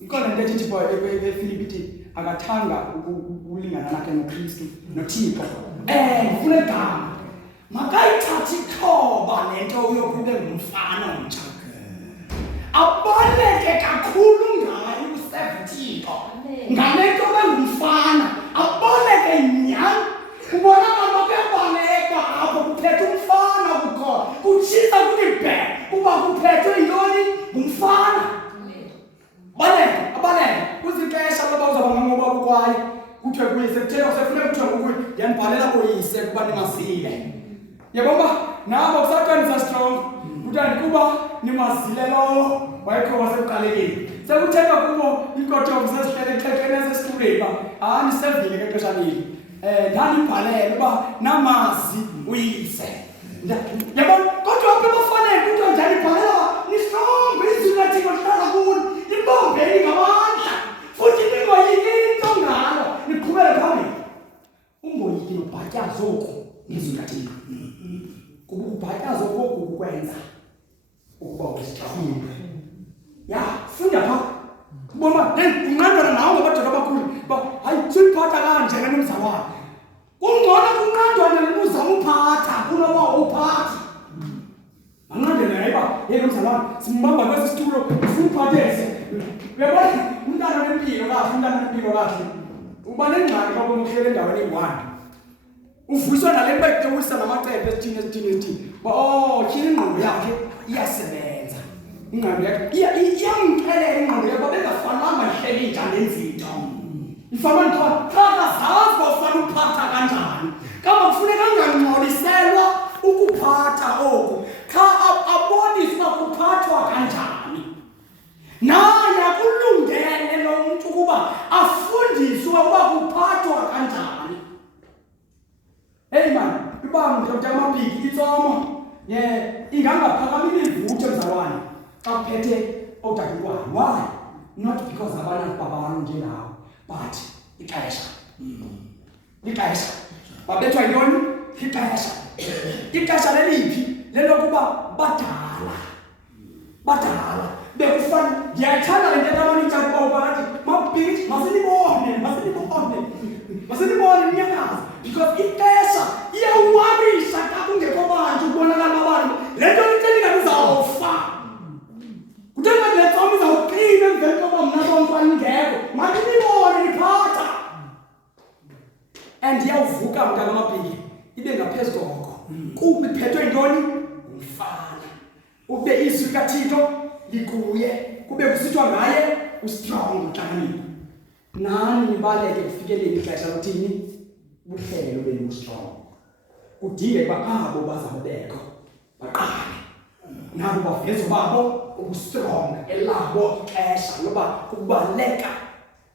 ikhona into ethi eFilipi ithi akathanga ukulingana nakhe noKristu noThixo. Ufuna igama makayithathe ixhoba le nto yokuba ngumfana omtsha abaleke kakhulu ngayo u-17 ngale nto bengumfana abaleke nyani. Ubona abantu kuyabaleka apho kuphethe umfana kukhona kutshisa kutibhe kuba kuphethwe yintoni ngumfana. Abaleke kuzixesha loba uzaba ngangoba ukwayo kuthiwe kuyise kutheka kusefuneka kuthiwe kukuyo yanibhalela kuyise kuba nimazile. Yabona nabo kusaqalisa strong kutani kuba nimazile lowo wayekho wasekuqalekeni sekutheka kubo inkotho zesihlelexhexhene sesituleni nisevile ngexesha leli ndanibhalele uba namazi uyise. Yabona kodwa apha ebafanele kuthiwa njani ibhalela nistrong izwi laThixo lihlala kuni libombeni ngamandla futhi ningoyiki into ngalo niqhubele phambili. Ungoyiki nobhatyaza oku izwi laThixo kuba ubhatyaza oku kukwenza ukuba ustrong. Funda pha kubona kunqandwa nawo ngabadoda abakhulu hayi siphatha kanje ke nomzalwane kungcono kunqandwa nemuzama uphatha kunoba uphathi manqandela hayiba yena nomzalwane simbamba kwesi situlo simphathese. Uyabona umntana nempilo kahle uba nengxaki ngoba umhlele endaweni eyi-1 uvuyiswa nale nto ekutewisa namacephe esithini tyhini ingqondo yakhe iyasebenza. Ingqondo yakhe iyamxelela ingqondo yakhe bengafananga ihleli njani enzinto. Ifana nithiwa akazazi bafana uphatha kanjani kama kufuneka angangxoliselwa ukuphatha oku kha aboniswa kuphathwa kanjani. Naye akulungele lo muntu ukuba afundiswe ukuba kuphathwa kanjani. Hey man, iba mntu amabhiki itsomo ingangaphakamini ivuthe mzalwane xa kuphethe odakiwayo. Why? Not because abanye babalo njengawo but ixesha babethwa yintoni ixesha leliphi lelokuba badala bekufana. Ndiyathanda le nto amanitsha kuba bathi mabhiki masinibone niyakazi because ixesha iyawarisa xa kungekho bantu kubonakala abantu le nto lithelika lizawufa kuthenga le tsomi izawuqina emveni koba mna sontwana ingekho mandinibone niphatha and iyawuvuka mntakamabhiki ibe ngaphezu koko kuba iphethwe yintoni ngumfana ube izwi likaThixo likuye kube kusithwa ngaye ustrong uhlakaniphi. Nani nibaleke kufikelele ixesha lothini buhlelo benu strong kudinge uba abo bazabekho baqale nabo bavezo babo ubustrong elabo ixesha loba kubaleka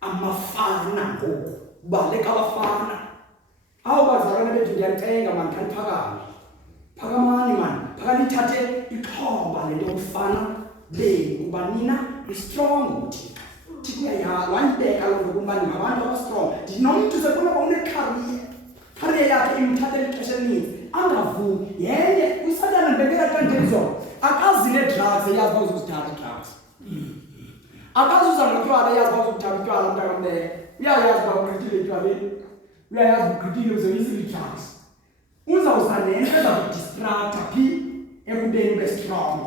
amafana ngoku kubaleka abafana. Awu bazalwane bethu ndiyacenga mani khaniphakame phakamani mani phakalithathe ixhoba lento yomfana benu kuba nina istrong uthixo thikuyayazi wayibeka loo nto kuba ningabantu abastrong. Ndinomntu sekunoba unekhariye yakhe imthathela ixesha elininzi angavumi yenye uSathane ndibekela kanjezona akazi ne-drugs eyazi uba uzuzithatha i-drugs akazuza notywala eyazi uba uzuthatha utywala mntakamleyo uyayazi uba ugqithile etywaleni uyayazi ugqithile uzoyisile i-drugs uzawuza nento eza kudistracta phi ekubeni ube-strong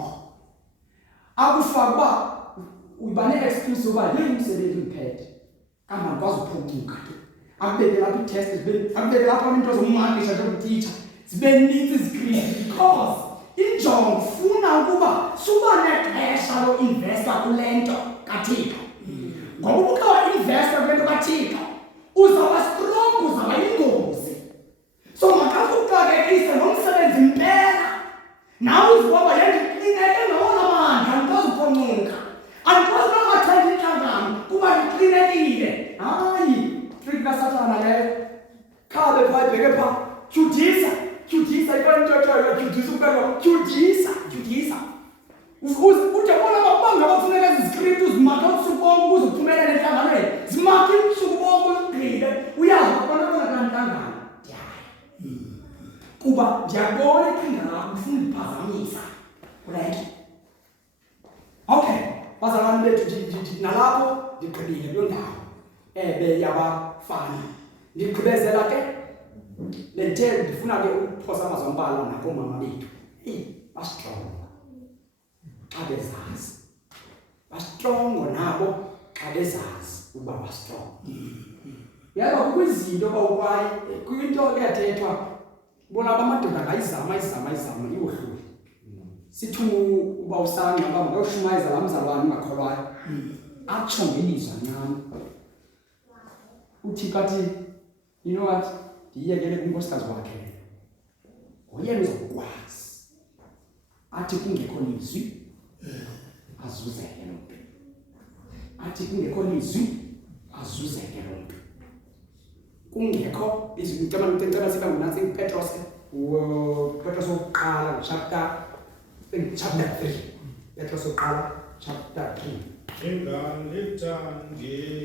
akufaka uba uba ne-excuse uba yile umsebenzi undiphethe kambe andikwazi uphucuka akubeke lapha i-test akubeke lapha into zokumakisha njengotitsha zibe nintsi izikristu because injongo funa ukuba suba lixesha loinvesta kule nto kaThixo. Ngoba ubuke wainvesta kule nto kaThixo uzawuba strong, uzawuba yingozi. So makaze uxakekise nomsebenzi impela. Nawe uzibona yendiklineke ngawona mandla andikwazi uphoncuka. Andikwazi nokubathenga inhlangano kuba ndiklinekile. Hayi, trick kaSathana leyo. Khabe phaa ibheke phaa. Judisa ifanitothoyo, judisa ukubekwa. Judisa. Ude bona babanga bafuneka iziscript uzimaka usuku bonke ukuze uphumelele enhlanganweni. Zimaka usuku bonke uzigqibe. Uyazi ukubona kanhlangano. Kuba ndiyabona iqhinga lakho ufuna ukuphazamisa. Right? Okay. Bazalwane bethu nalapho ndigqibile kuloo ndawo yabafana. Ndigqibezela ke lenthe ndifuna ke ukuphosa amazwi ambalwa nakoomama bethu. Bastrong xa bezazi. Bastrong nabo xa bezazi ukuba bastrong. Yaba kukho izinto bawukwaye kuyinto eyathethwa bona abamadoda ngayizama iwohlule. Sithi uba usanga baba ngayoshumayeza la mzalwane ungakholwayo. Atsho ngelizwa ncane. Uthi kathi, you know what? Ndiyekele kunkosikazi wakhe. Ngoyena uzokwazi. Athi kungekho lizwi azuzeke lo mntu. Athi kungekho lizwi azuzeke lo mntu. Kungekho izwi ngicela siba ngunansi Petros oqala chapter 3. Petros oqala chapter 3. Inganitangizwe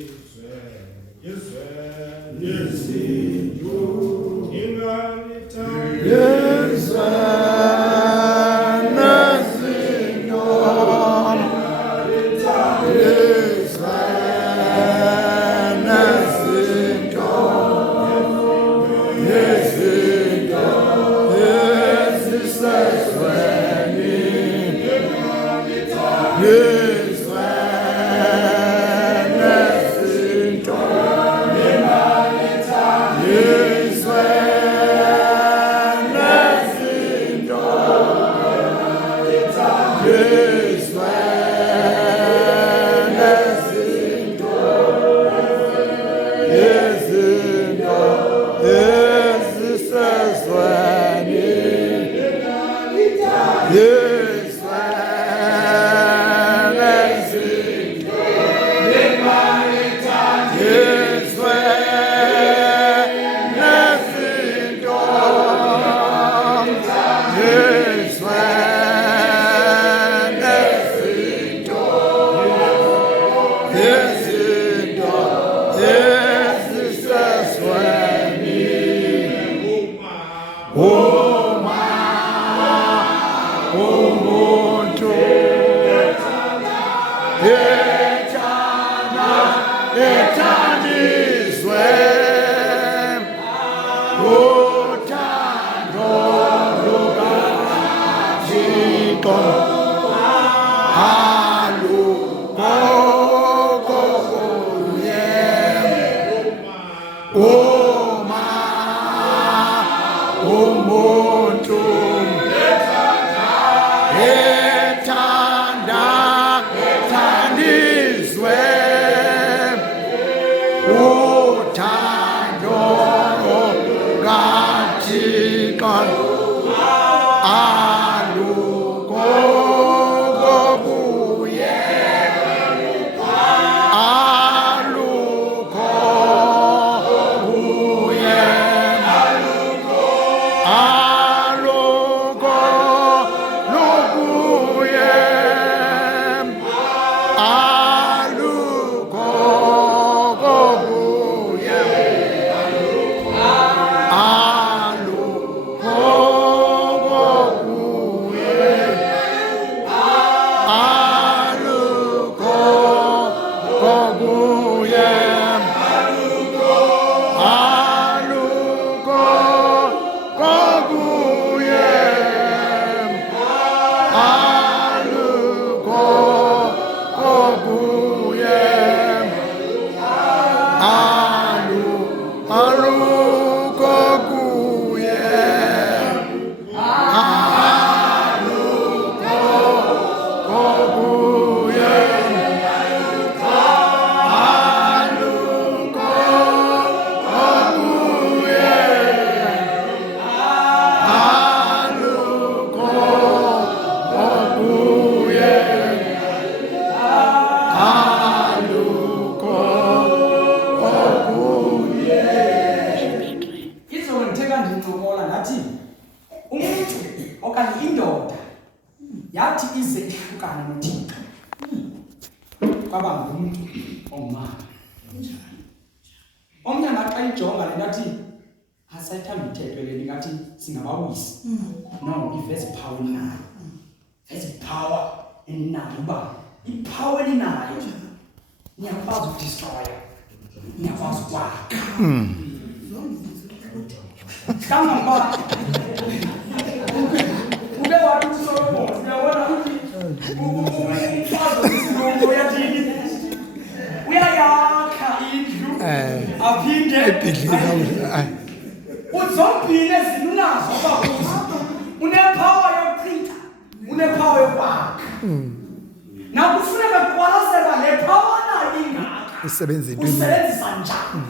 Aluko kwaba ngumuntu ongumama. Omnye ngathi xa ijonga le ngathi asayithanda umthetho le ngathi singabawisi. No, iveze power nayo. There's power eninayo uba ipower eninayo niyakwazi ukudestroya, niyakwazi ukwakha. Kangangoba ube wathi uSolomon uyabona ukuthi umfazi wesilungu uyathini uyayakha indlu aphinde uzombili ezilunazo abakuzo unepower yokuchitha unepower yokwakha nakufuneka kuqwalasela le power nayo ingaka usebenzisa njani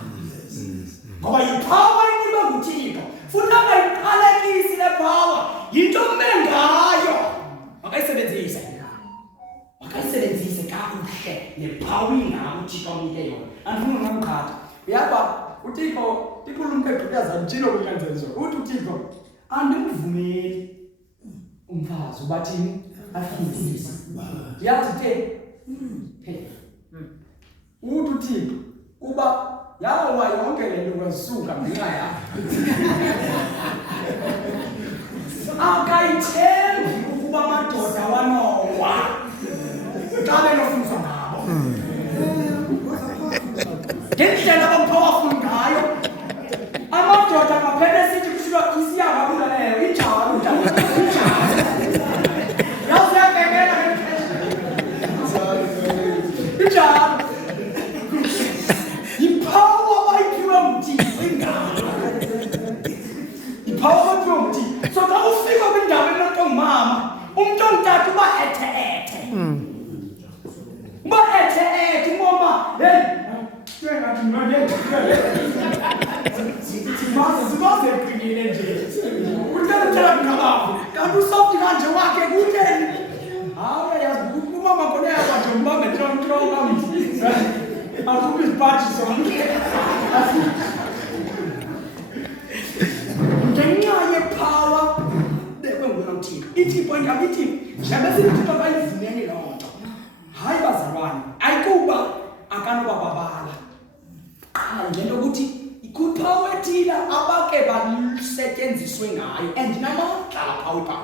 ngoba ipower inibe nguThixo futhi angayiqalekisi le power yinto kume ngayo makayisebenzise kakuhle le power ingaka uThixo amnike yona andifuna ngamqhatha uyaba uThixo ikhuluma eGqikaza njalo kuyanzenzo uthi uThixo andimvumeli umfazi ubathini afundise yathi ke uthi uThixo kuba yawa yonke le nto kwasuka ngenxa yakho akayithembi ukuba amadoda wanowa xa benofundiswa ngabo ngendlela abaphawafu ngayo amadoda maphethe sithi kushiwa isiyababula leyo injalo yaziyakekela injalo ipower bayiphiwe nguThixo ingalo ipower bayiphiwe nguThixo so xa ufika kwindawo enonto ongumama umntu ongutata uba ethe ngoma simaze eqinile nje uthetha ngabapho kanti usofti kanje wakhe kutheni hayi yazi umama khona yakwathi umbambe tronka akubi iziphathi zonke ngenxa yepower bekwenguye uThixo iThixo ngabithi njengoba sithi bayivumeni loo nto hayi bazalwane ayikuba akanobababala qala ngento ukuthi ikupower ethile abake basetyenziswe ngayo and namandla apha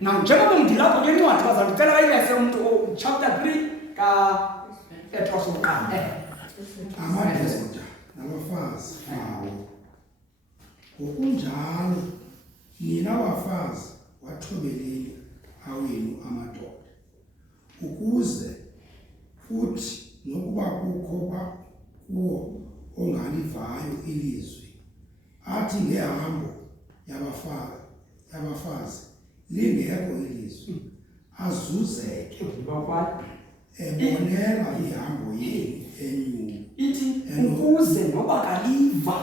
na njengoba ngilapho kule ncwadi bazandicela bayilese umuntu chapter 3 kaPetros uqala amadoda nabafazi bawo ngokunjalo nina bafazi wathobeleni awenu amadoda ukuze futhi nokuba kukho kuwo ongalivayo ilizwi athi ngehambo yabafazi lingekho ilizwi azuzeke ebonela ihambo yenu enyulu ithi ukuze noba kaliva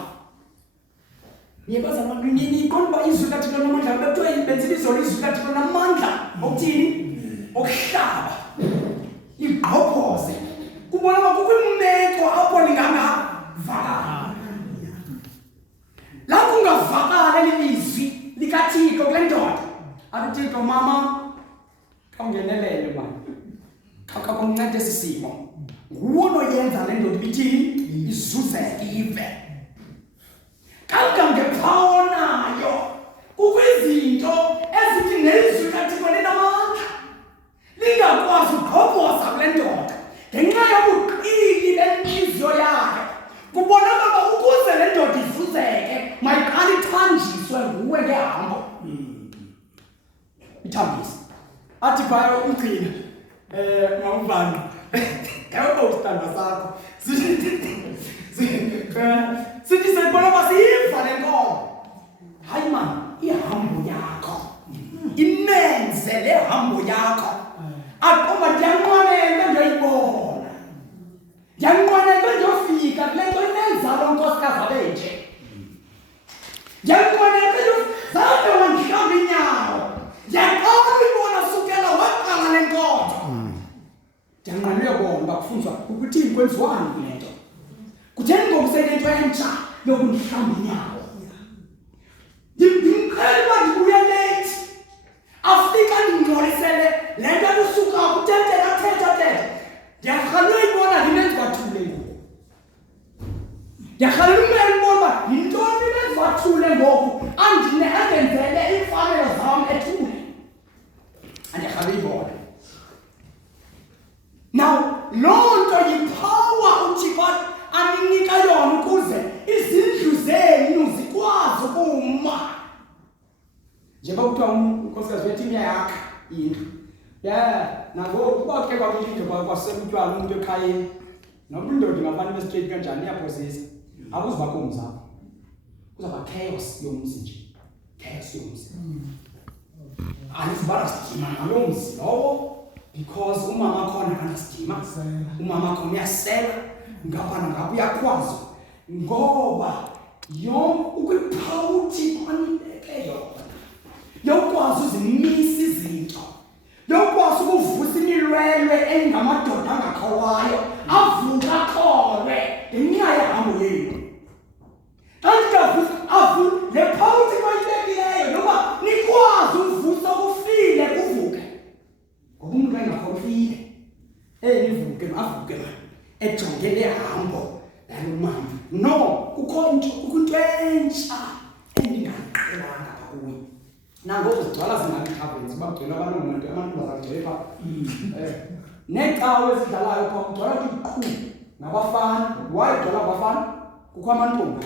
yebaza nini iqonda izwi kaThixo namandla bethiwa ibenzile izolo izwi kaThixo namandla okuthini okuhlaba igqobhoze kubona kukho imeko apho lingangavakala la kungavakala lelizwi likaThixo kule ndoda athi Thixo mama khawungenelele mama khawuncede sisimo nguwe noyenza le ndoda ibithini izuzeke ive kangangepower nayo kukho izinto ezithi nezwi kaThixo linamandla lingakwazi uqhobhoza kule ndoda ngenxa yobuqili benhliziyo yakhe kubonakala ukuze le ndoda izuzeke mayiqale ithanjiswe nguwe ngehambo ithambise athi phaya umgcina ngawuvanga ngawuba usitanda sakho sithi sibona basiyiva le nkomo hayi man ihambo yakho imenze le hambo yakho akoma ndiyanqwenela ndoyibona ndiyanqwenela ndiyofika kule nto inenzalo nkosikazi abenje ndiyanqwenela zabe wandihlamba inyawo ndiyaqala uyibona sukela waqala le nkonzo ndiyanqwenela uyobona uba kufunzwa ukuthini kwenziwani kule nto kutheni ngokusenento entsha yokundihlamba inyawo ndimqhela uba ndibuye late afika ndingxolisele le nto elusuka kuthethe athethe ndiyarhalwe ibona linenzi bathule ngoku. Ndiyarhalwe umele ibona yintoni lenzi bathule ngoku andenzele iimfanelo zam ethule. Andiyarhalwe ibona. Now, loo nto yipower uThixo aninika yona ukuze izindlu zenu zikwazi ukuma. Njengoba kuthiwa unkosikazi wethu iyayakha indlu. Nangoku kuba ke kwakulindo kwasekutywala umuntu ekhayeni. Noma indoda ingafana ibe-straight kanjani iyaphosisa. Akuzubakho umzapho. Kuzaba chaos yomzi nje. Chaos yomzi. Anizibala sidima ngaloo mzi lowo. Because umama khona anasidima, umama khona uyasela, ngapha nangapha uyakwazi. Ngoba ukwipawuthi kwanibeke yona. Yokwazi uzimisa izinto. Yokwazi ukuvusa imilwelwe engamadoda angakhawayo. Avuka khona ngenxa yehambo yenu. Kanti le pawuthi kwayibekileyo noba nikwazi ukuvusa ukufile kuvuke. Ngoba umuntu engakholifile nivuke avuke ejongele hambo lalumama. No, kukho into entsha endingaqhelanga kuwe. Nangoku zigcwala zingakhaveni bagcwele abantu bazagcwele pha. Neecawe ezidlalayo pha kugcwala iqhu nabafana. Why kugcwala abafana? Kukho amantombi.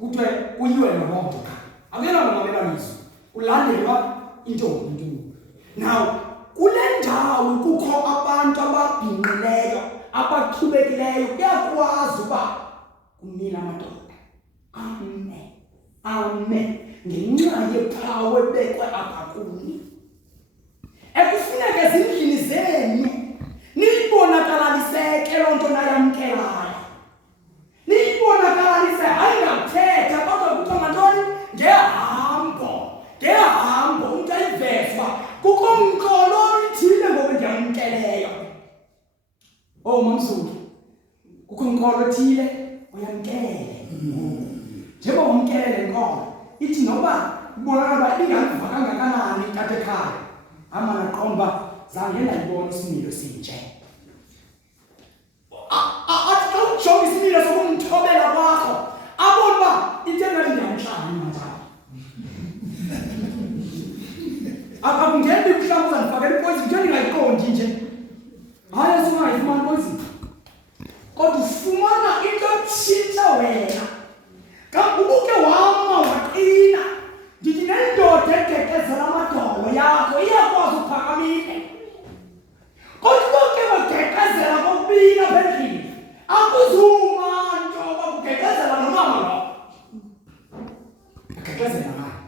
Kuthiwe kuyiwe nobonke. Akuyena ngomabelaniso. Ulandelwa intombi. Now, kule ndawo kukho abantu ababhinqileyo, abachubekileyo, kuyakwazi uba kunina amadoda. Amen. Ngenxa yepower ebekwe apha kuni. Ekufuneka ezindlini zenu niyibonakaliseke loo nto nayamkelayo. Niyibonakalalise hayi ngakuthetha kodwa kuthiwa ngantoni? Ngehambo umntu ayiveza kukho umqolo oluthile ngoku ndiyamkeleyo. Oh mamzulu, kukho umqolo othile uyamkele. Njengoba umkele le nkolo ithi noba ibonakala uba ingaluva kangakanani ithatha ekhaya, amana qomba zange ndayibona isimilo sinje. Athi xa ujonga isimilo sokumthobela kwakho abona uba into engathi ndiyamhlala njalo. Akungeni mhlawumbi uzandifakela ipoyizini nje ndingayiqondi nje. Hayi asingayifumani ipoyizini. Kodwa ufumana into etshintsha wena. Ubuke wama waqina. Ndithi nendoda egeqezela amadolo yakho iyakwazi uphakamile. Kodwa ubuke wageqezela kokubini apha endlini. Akuzuma nto bakugeqezela nomama lo. Ageqezela naye.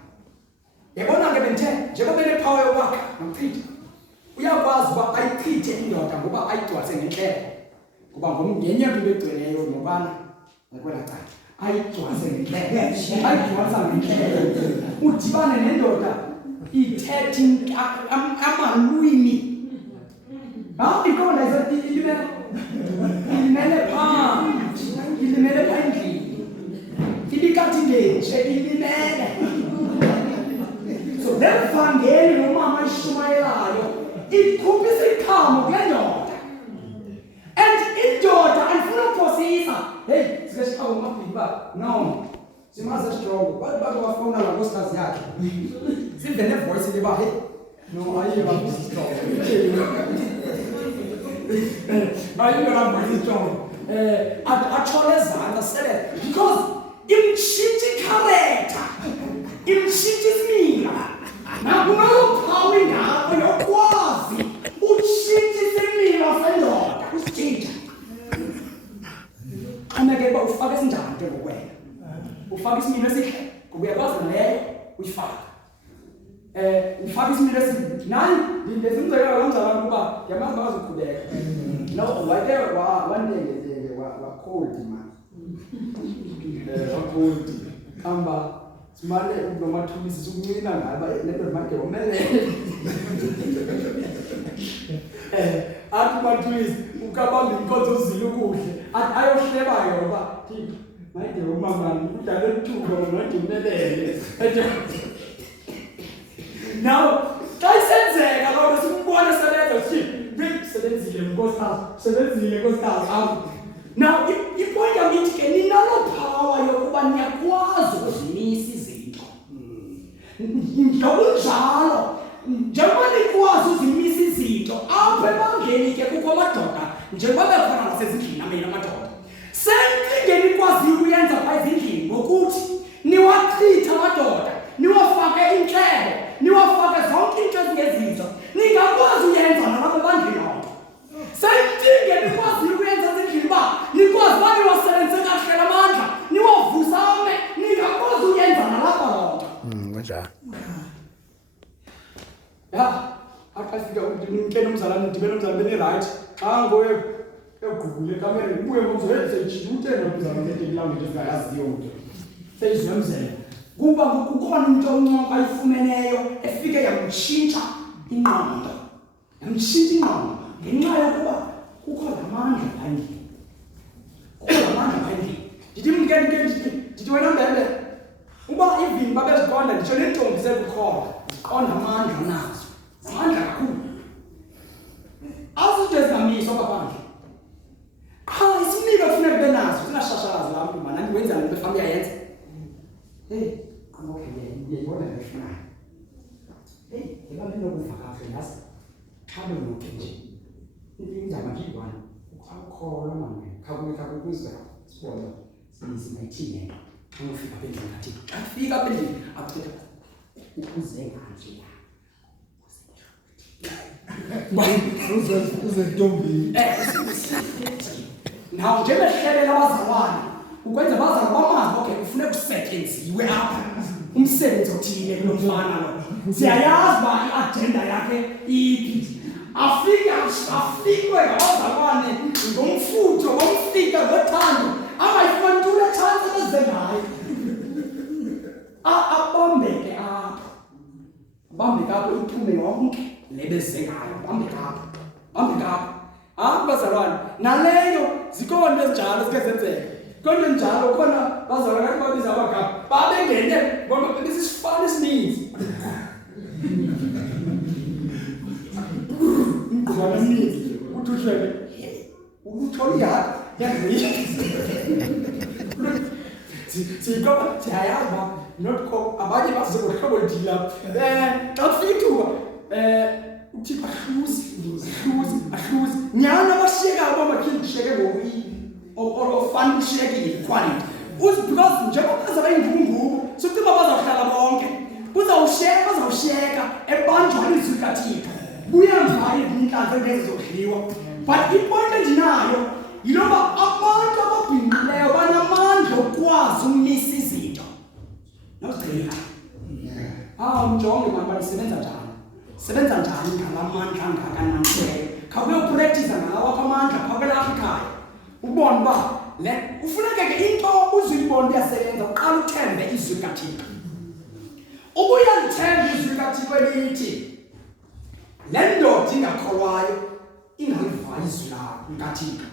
Yabona ke benthe njengoba benepower yokwakha nokuchitha. Uyakwazi uba ayichithe indoda ngoba ayidwase ngenhlelo. Ngoba ngomngenye into egcweleyo nobana nakwela cala. Ayidwase ngenhlelo. Ayidwasa ngenhlelo. Udibane nendoda ithethi amalwini. Ikhona ilimele phaa endlini. Ibikathi nje ilimele. So levangeli nomama ishumayelayo ikhupha isiqhamo kule ndoda. And indoda ayifuna ukuphosisa. Hey, sike siqhawe ngomabhiki uba no, simaze strong. Bathi bafuna la nkosikazi yakhe. Sive nevoice liba hey, no, ayiyo la strong. Ayiyo la voice strong. Athole ezantsi asele because imshintsha character. Imshintsha isimilo. Nakunalophawu ingako yokwazi utshintsha isimilo sendoda usitshintsha. Xhomekeke uba ufake esinjani ke ngokwena. Ufake isimilo esihle ngoba uyakwazi naleyo uyifaka. Ufake isimilo esibi. Nani ndizimzekela kanjalo ukuba yamazi bakazoqhubeka. No, wake one day wa-cold man. Wa-cold. Hamba simane nomathulisi sukuncina ngaba lento manje omelele. Athi mathulisi ukabamba inkonzo zile kuhle. Athi ayohleba yoba Thixo manje umama udale ithuba ngathi umelele. Now, xa isenzeka loo nto simbone sebenza sithi sebenzile nkosikazi sebenzile nkosikazi apho. Now ipoint yam ithi ke ninalo power yokuba niyakwazi ukuzimisa izinto. Ngokunjalo njengoba nikwazi uzimisa izinto apha ebangeni ke kukho amadoda njengoba bekhona nasezindlini amanye amadoda. Sendingeni nikwazi ukuyenza pha ezindlini ngokuthi niwachitha amadoda, niwafake intlebo, niwafake zonke into ezingezinto. Ningakwazi uyenza nalapha ebandleni onke. Sendingeni nikwazi ukuyenza ezindlini uba nikwazi uba niwasebenzise kahle amandla, niwavusame, ningakwazi uyenza nalapha lonke. Kanjani? Ya, akafika umkeni umzalwane ndibene umzalwane beni-right. Xa ngoye egugule ekamere ubuye ngomzekelo seyijithe nomzalwane etekilawunge into esingayaziyo umntu. Seyizwemzela. Kuba kukhona into oncoka ayifumeneyo efike yamtshintsha ingqondo. Yamtshintsha ingqondo ngenxa yokuba kukho lamandla phandle. Kukho lamandla phandle. Ndithi wena mbembe uba ivini babeziqonda nditsho nentombi zekukhona ziqonda amandla nazo. Amandla kakhulu. Azinto ezingamiswa ngaphandle. Isimilo kufuneka kube nazo zingashashalazi laa mntu mana ndiwenza le nto efana uyayenza. Hey, okay, ndiyayibona le efunayo. Hey, ngeba bendinokuva kakuhle yazi xa benoke nje indaba nje iyi-one ukholwa mane khakukuzwe sibona singayithini le nto xa ufika apha endlini ngathi xa fika apha endlini akuthetha ukuze nganje Uzentombini. Now njengehlelela abazalwane ukwenza abazalwane bamazi okay kufuneka kusetyenziwe apha umsebenzi othile kulo mfana lo. Siyayazi uba i-agenda yakhe iphi. Afikwe ngabazalwane ngomfutho bomfika ngothando angayifumani ntule chance ezenze ngayo. Abambeke apha. Abambeke apha iphume yonke lebeze ngayo. Abambeke apha. Bazalwane naleyo zikhona ezinjalo zike zenzeka. Konke njalo khona bazalwane kathi babiza abagaba babengene ngoba besisifana esininzi. Ngubana mningi uthuhleke ukuthola ihaka yazi. Sikoba siyayazi ba not ko abanye bazokuhlobo ndila. Xa kufika uthipha ahluzi nyana bashiyeka abamakhindisheke ngokuyi ofana ushiyekile quality because njengoba bazabayingungubo sokuthi bazawuhlala bonke bazawushiyeka ebanjwa izwi likaThixo buyamva izinhlanzi engezodliwa. But ipoint endinayo yiloba abantu ababhinqileyo banamandla okwazi ukumisa izinto nozigcina. Mjonge manje lisebenza njani? Sebenza njani ngalamandla angakanani? Khawuyopractice ngalawa amandla phakela ekhaya. Ubone uba ufuneka ke into uzuyibona uyasebenza uqala uthembe izwi likaThixo. Ubuyalithemba izwi likaThixo elithi le ndoda ingakholwayo ingaliva izwi likaThixo.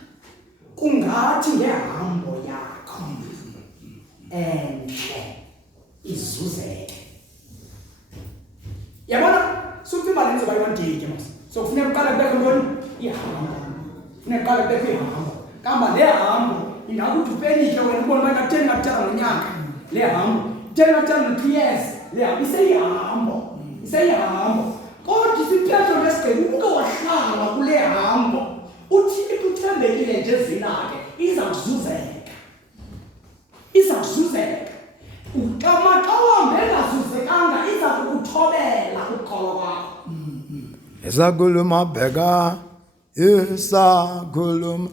Kungathi ngehambo yakho enhle izuzeke. Yabona suthi imali izoba yi-1 mos. So kufuneka uqale kubekho ntoni? Ihambo. Kufuneka uqale kubekho ihambo. Kamba le hambo ingakuthi upenike wena ubona uba ngakutheni ngakuthala ngonyaka. Le hambo kutheni ngakuthala ngo-2 years. Le hambo iseyihambo. Kodwa isiphetho lesigqeba umntu wahlala kule hambo uThixo uthembekile nje ezwini lakhe iza kuzuzeka. Xa uhambe engazuzekanga iza kukuthobela ukukholwa kwakho. Esakhuluma bheka, esakhuluma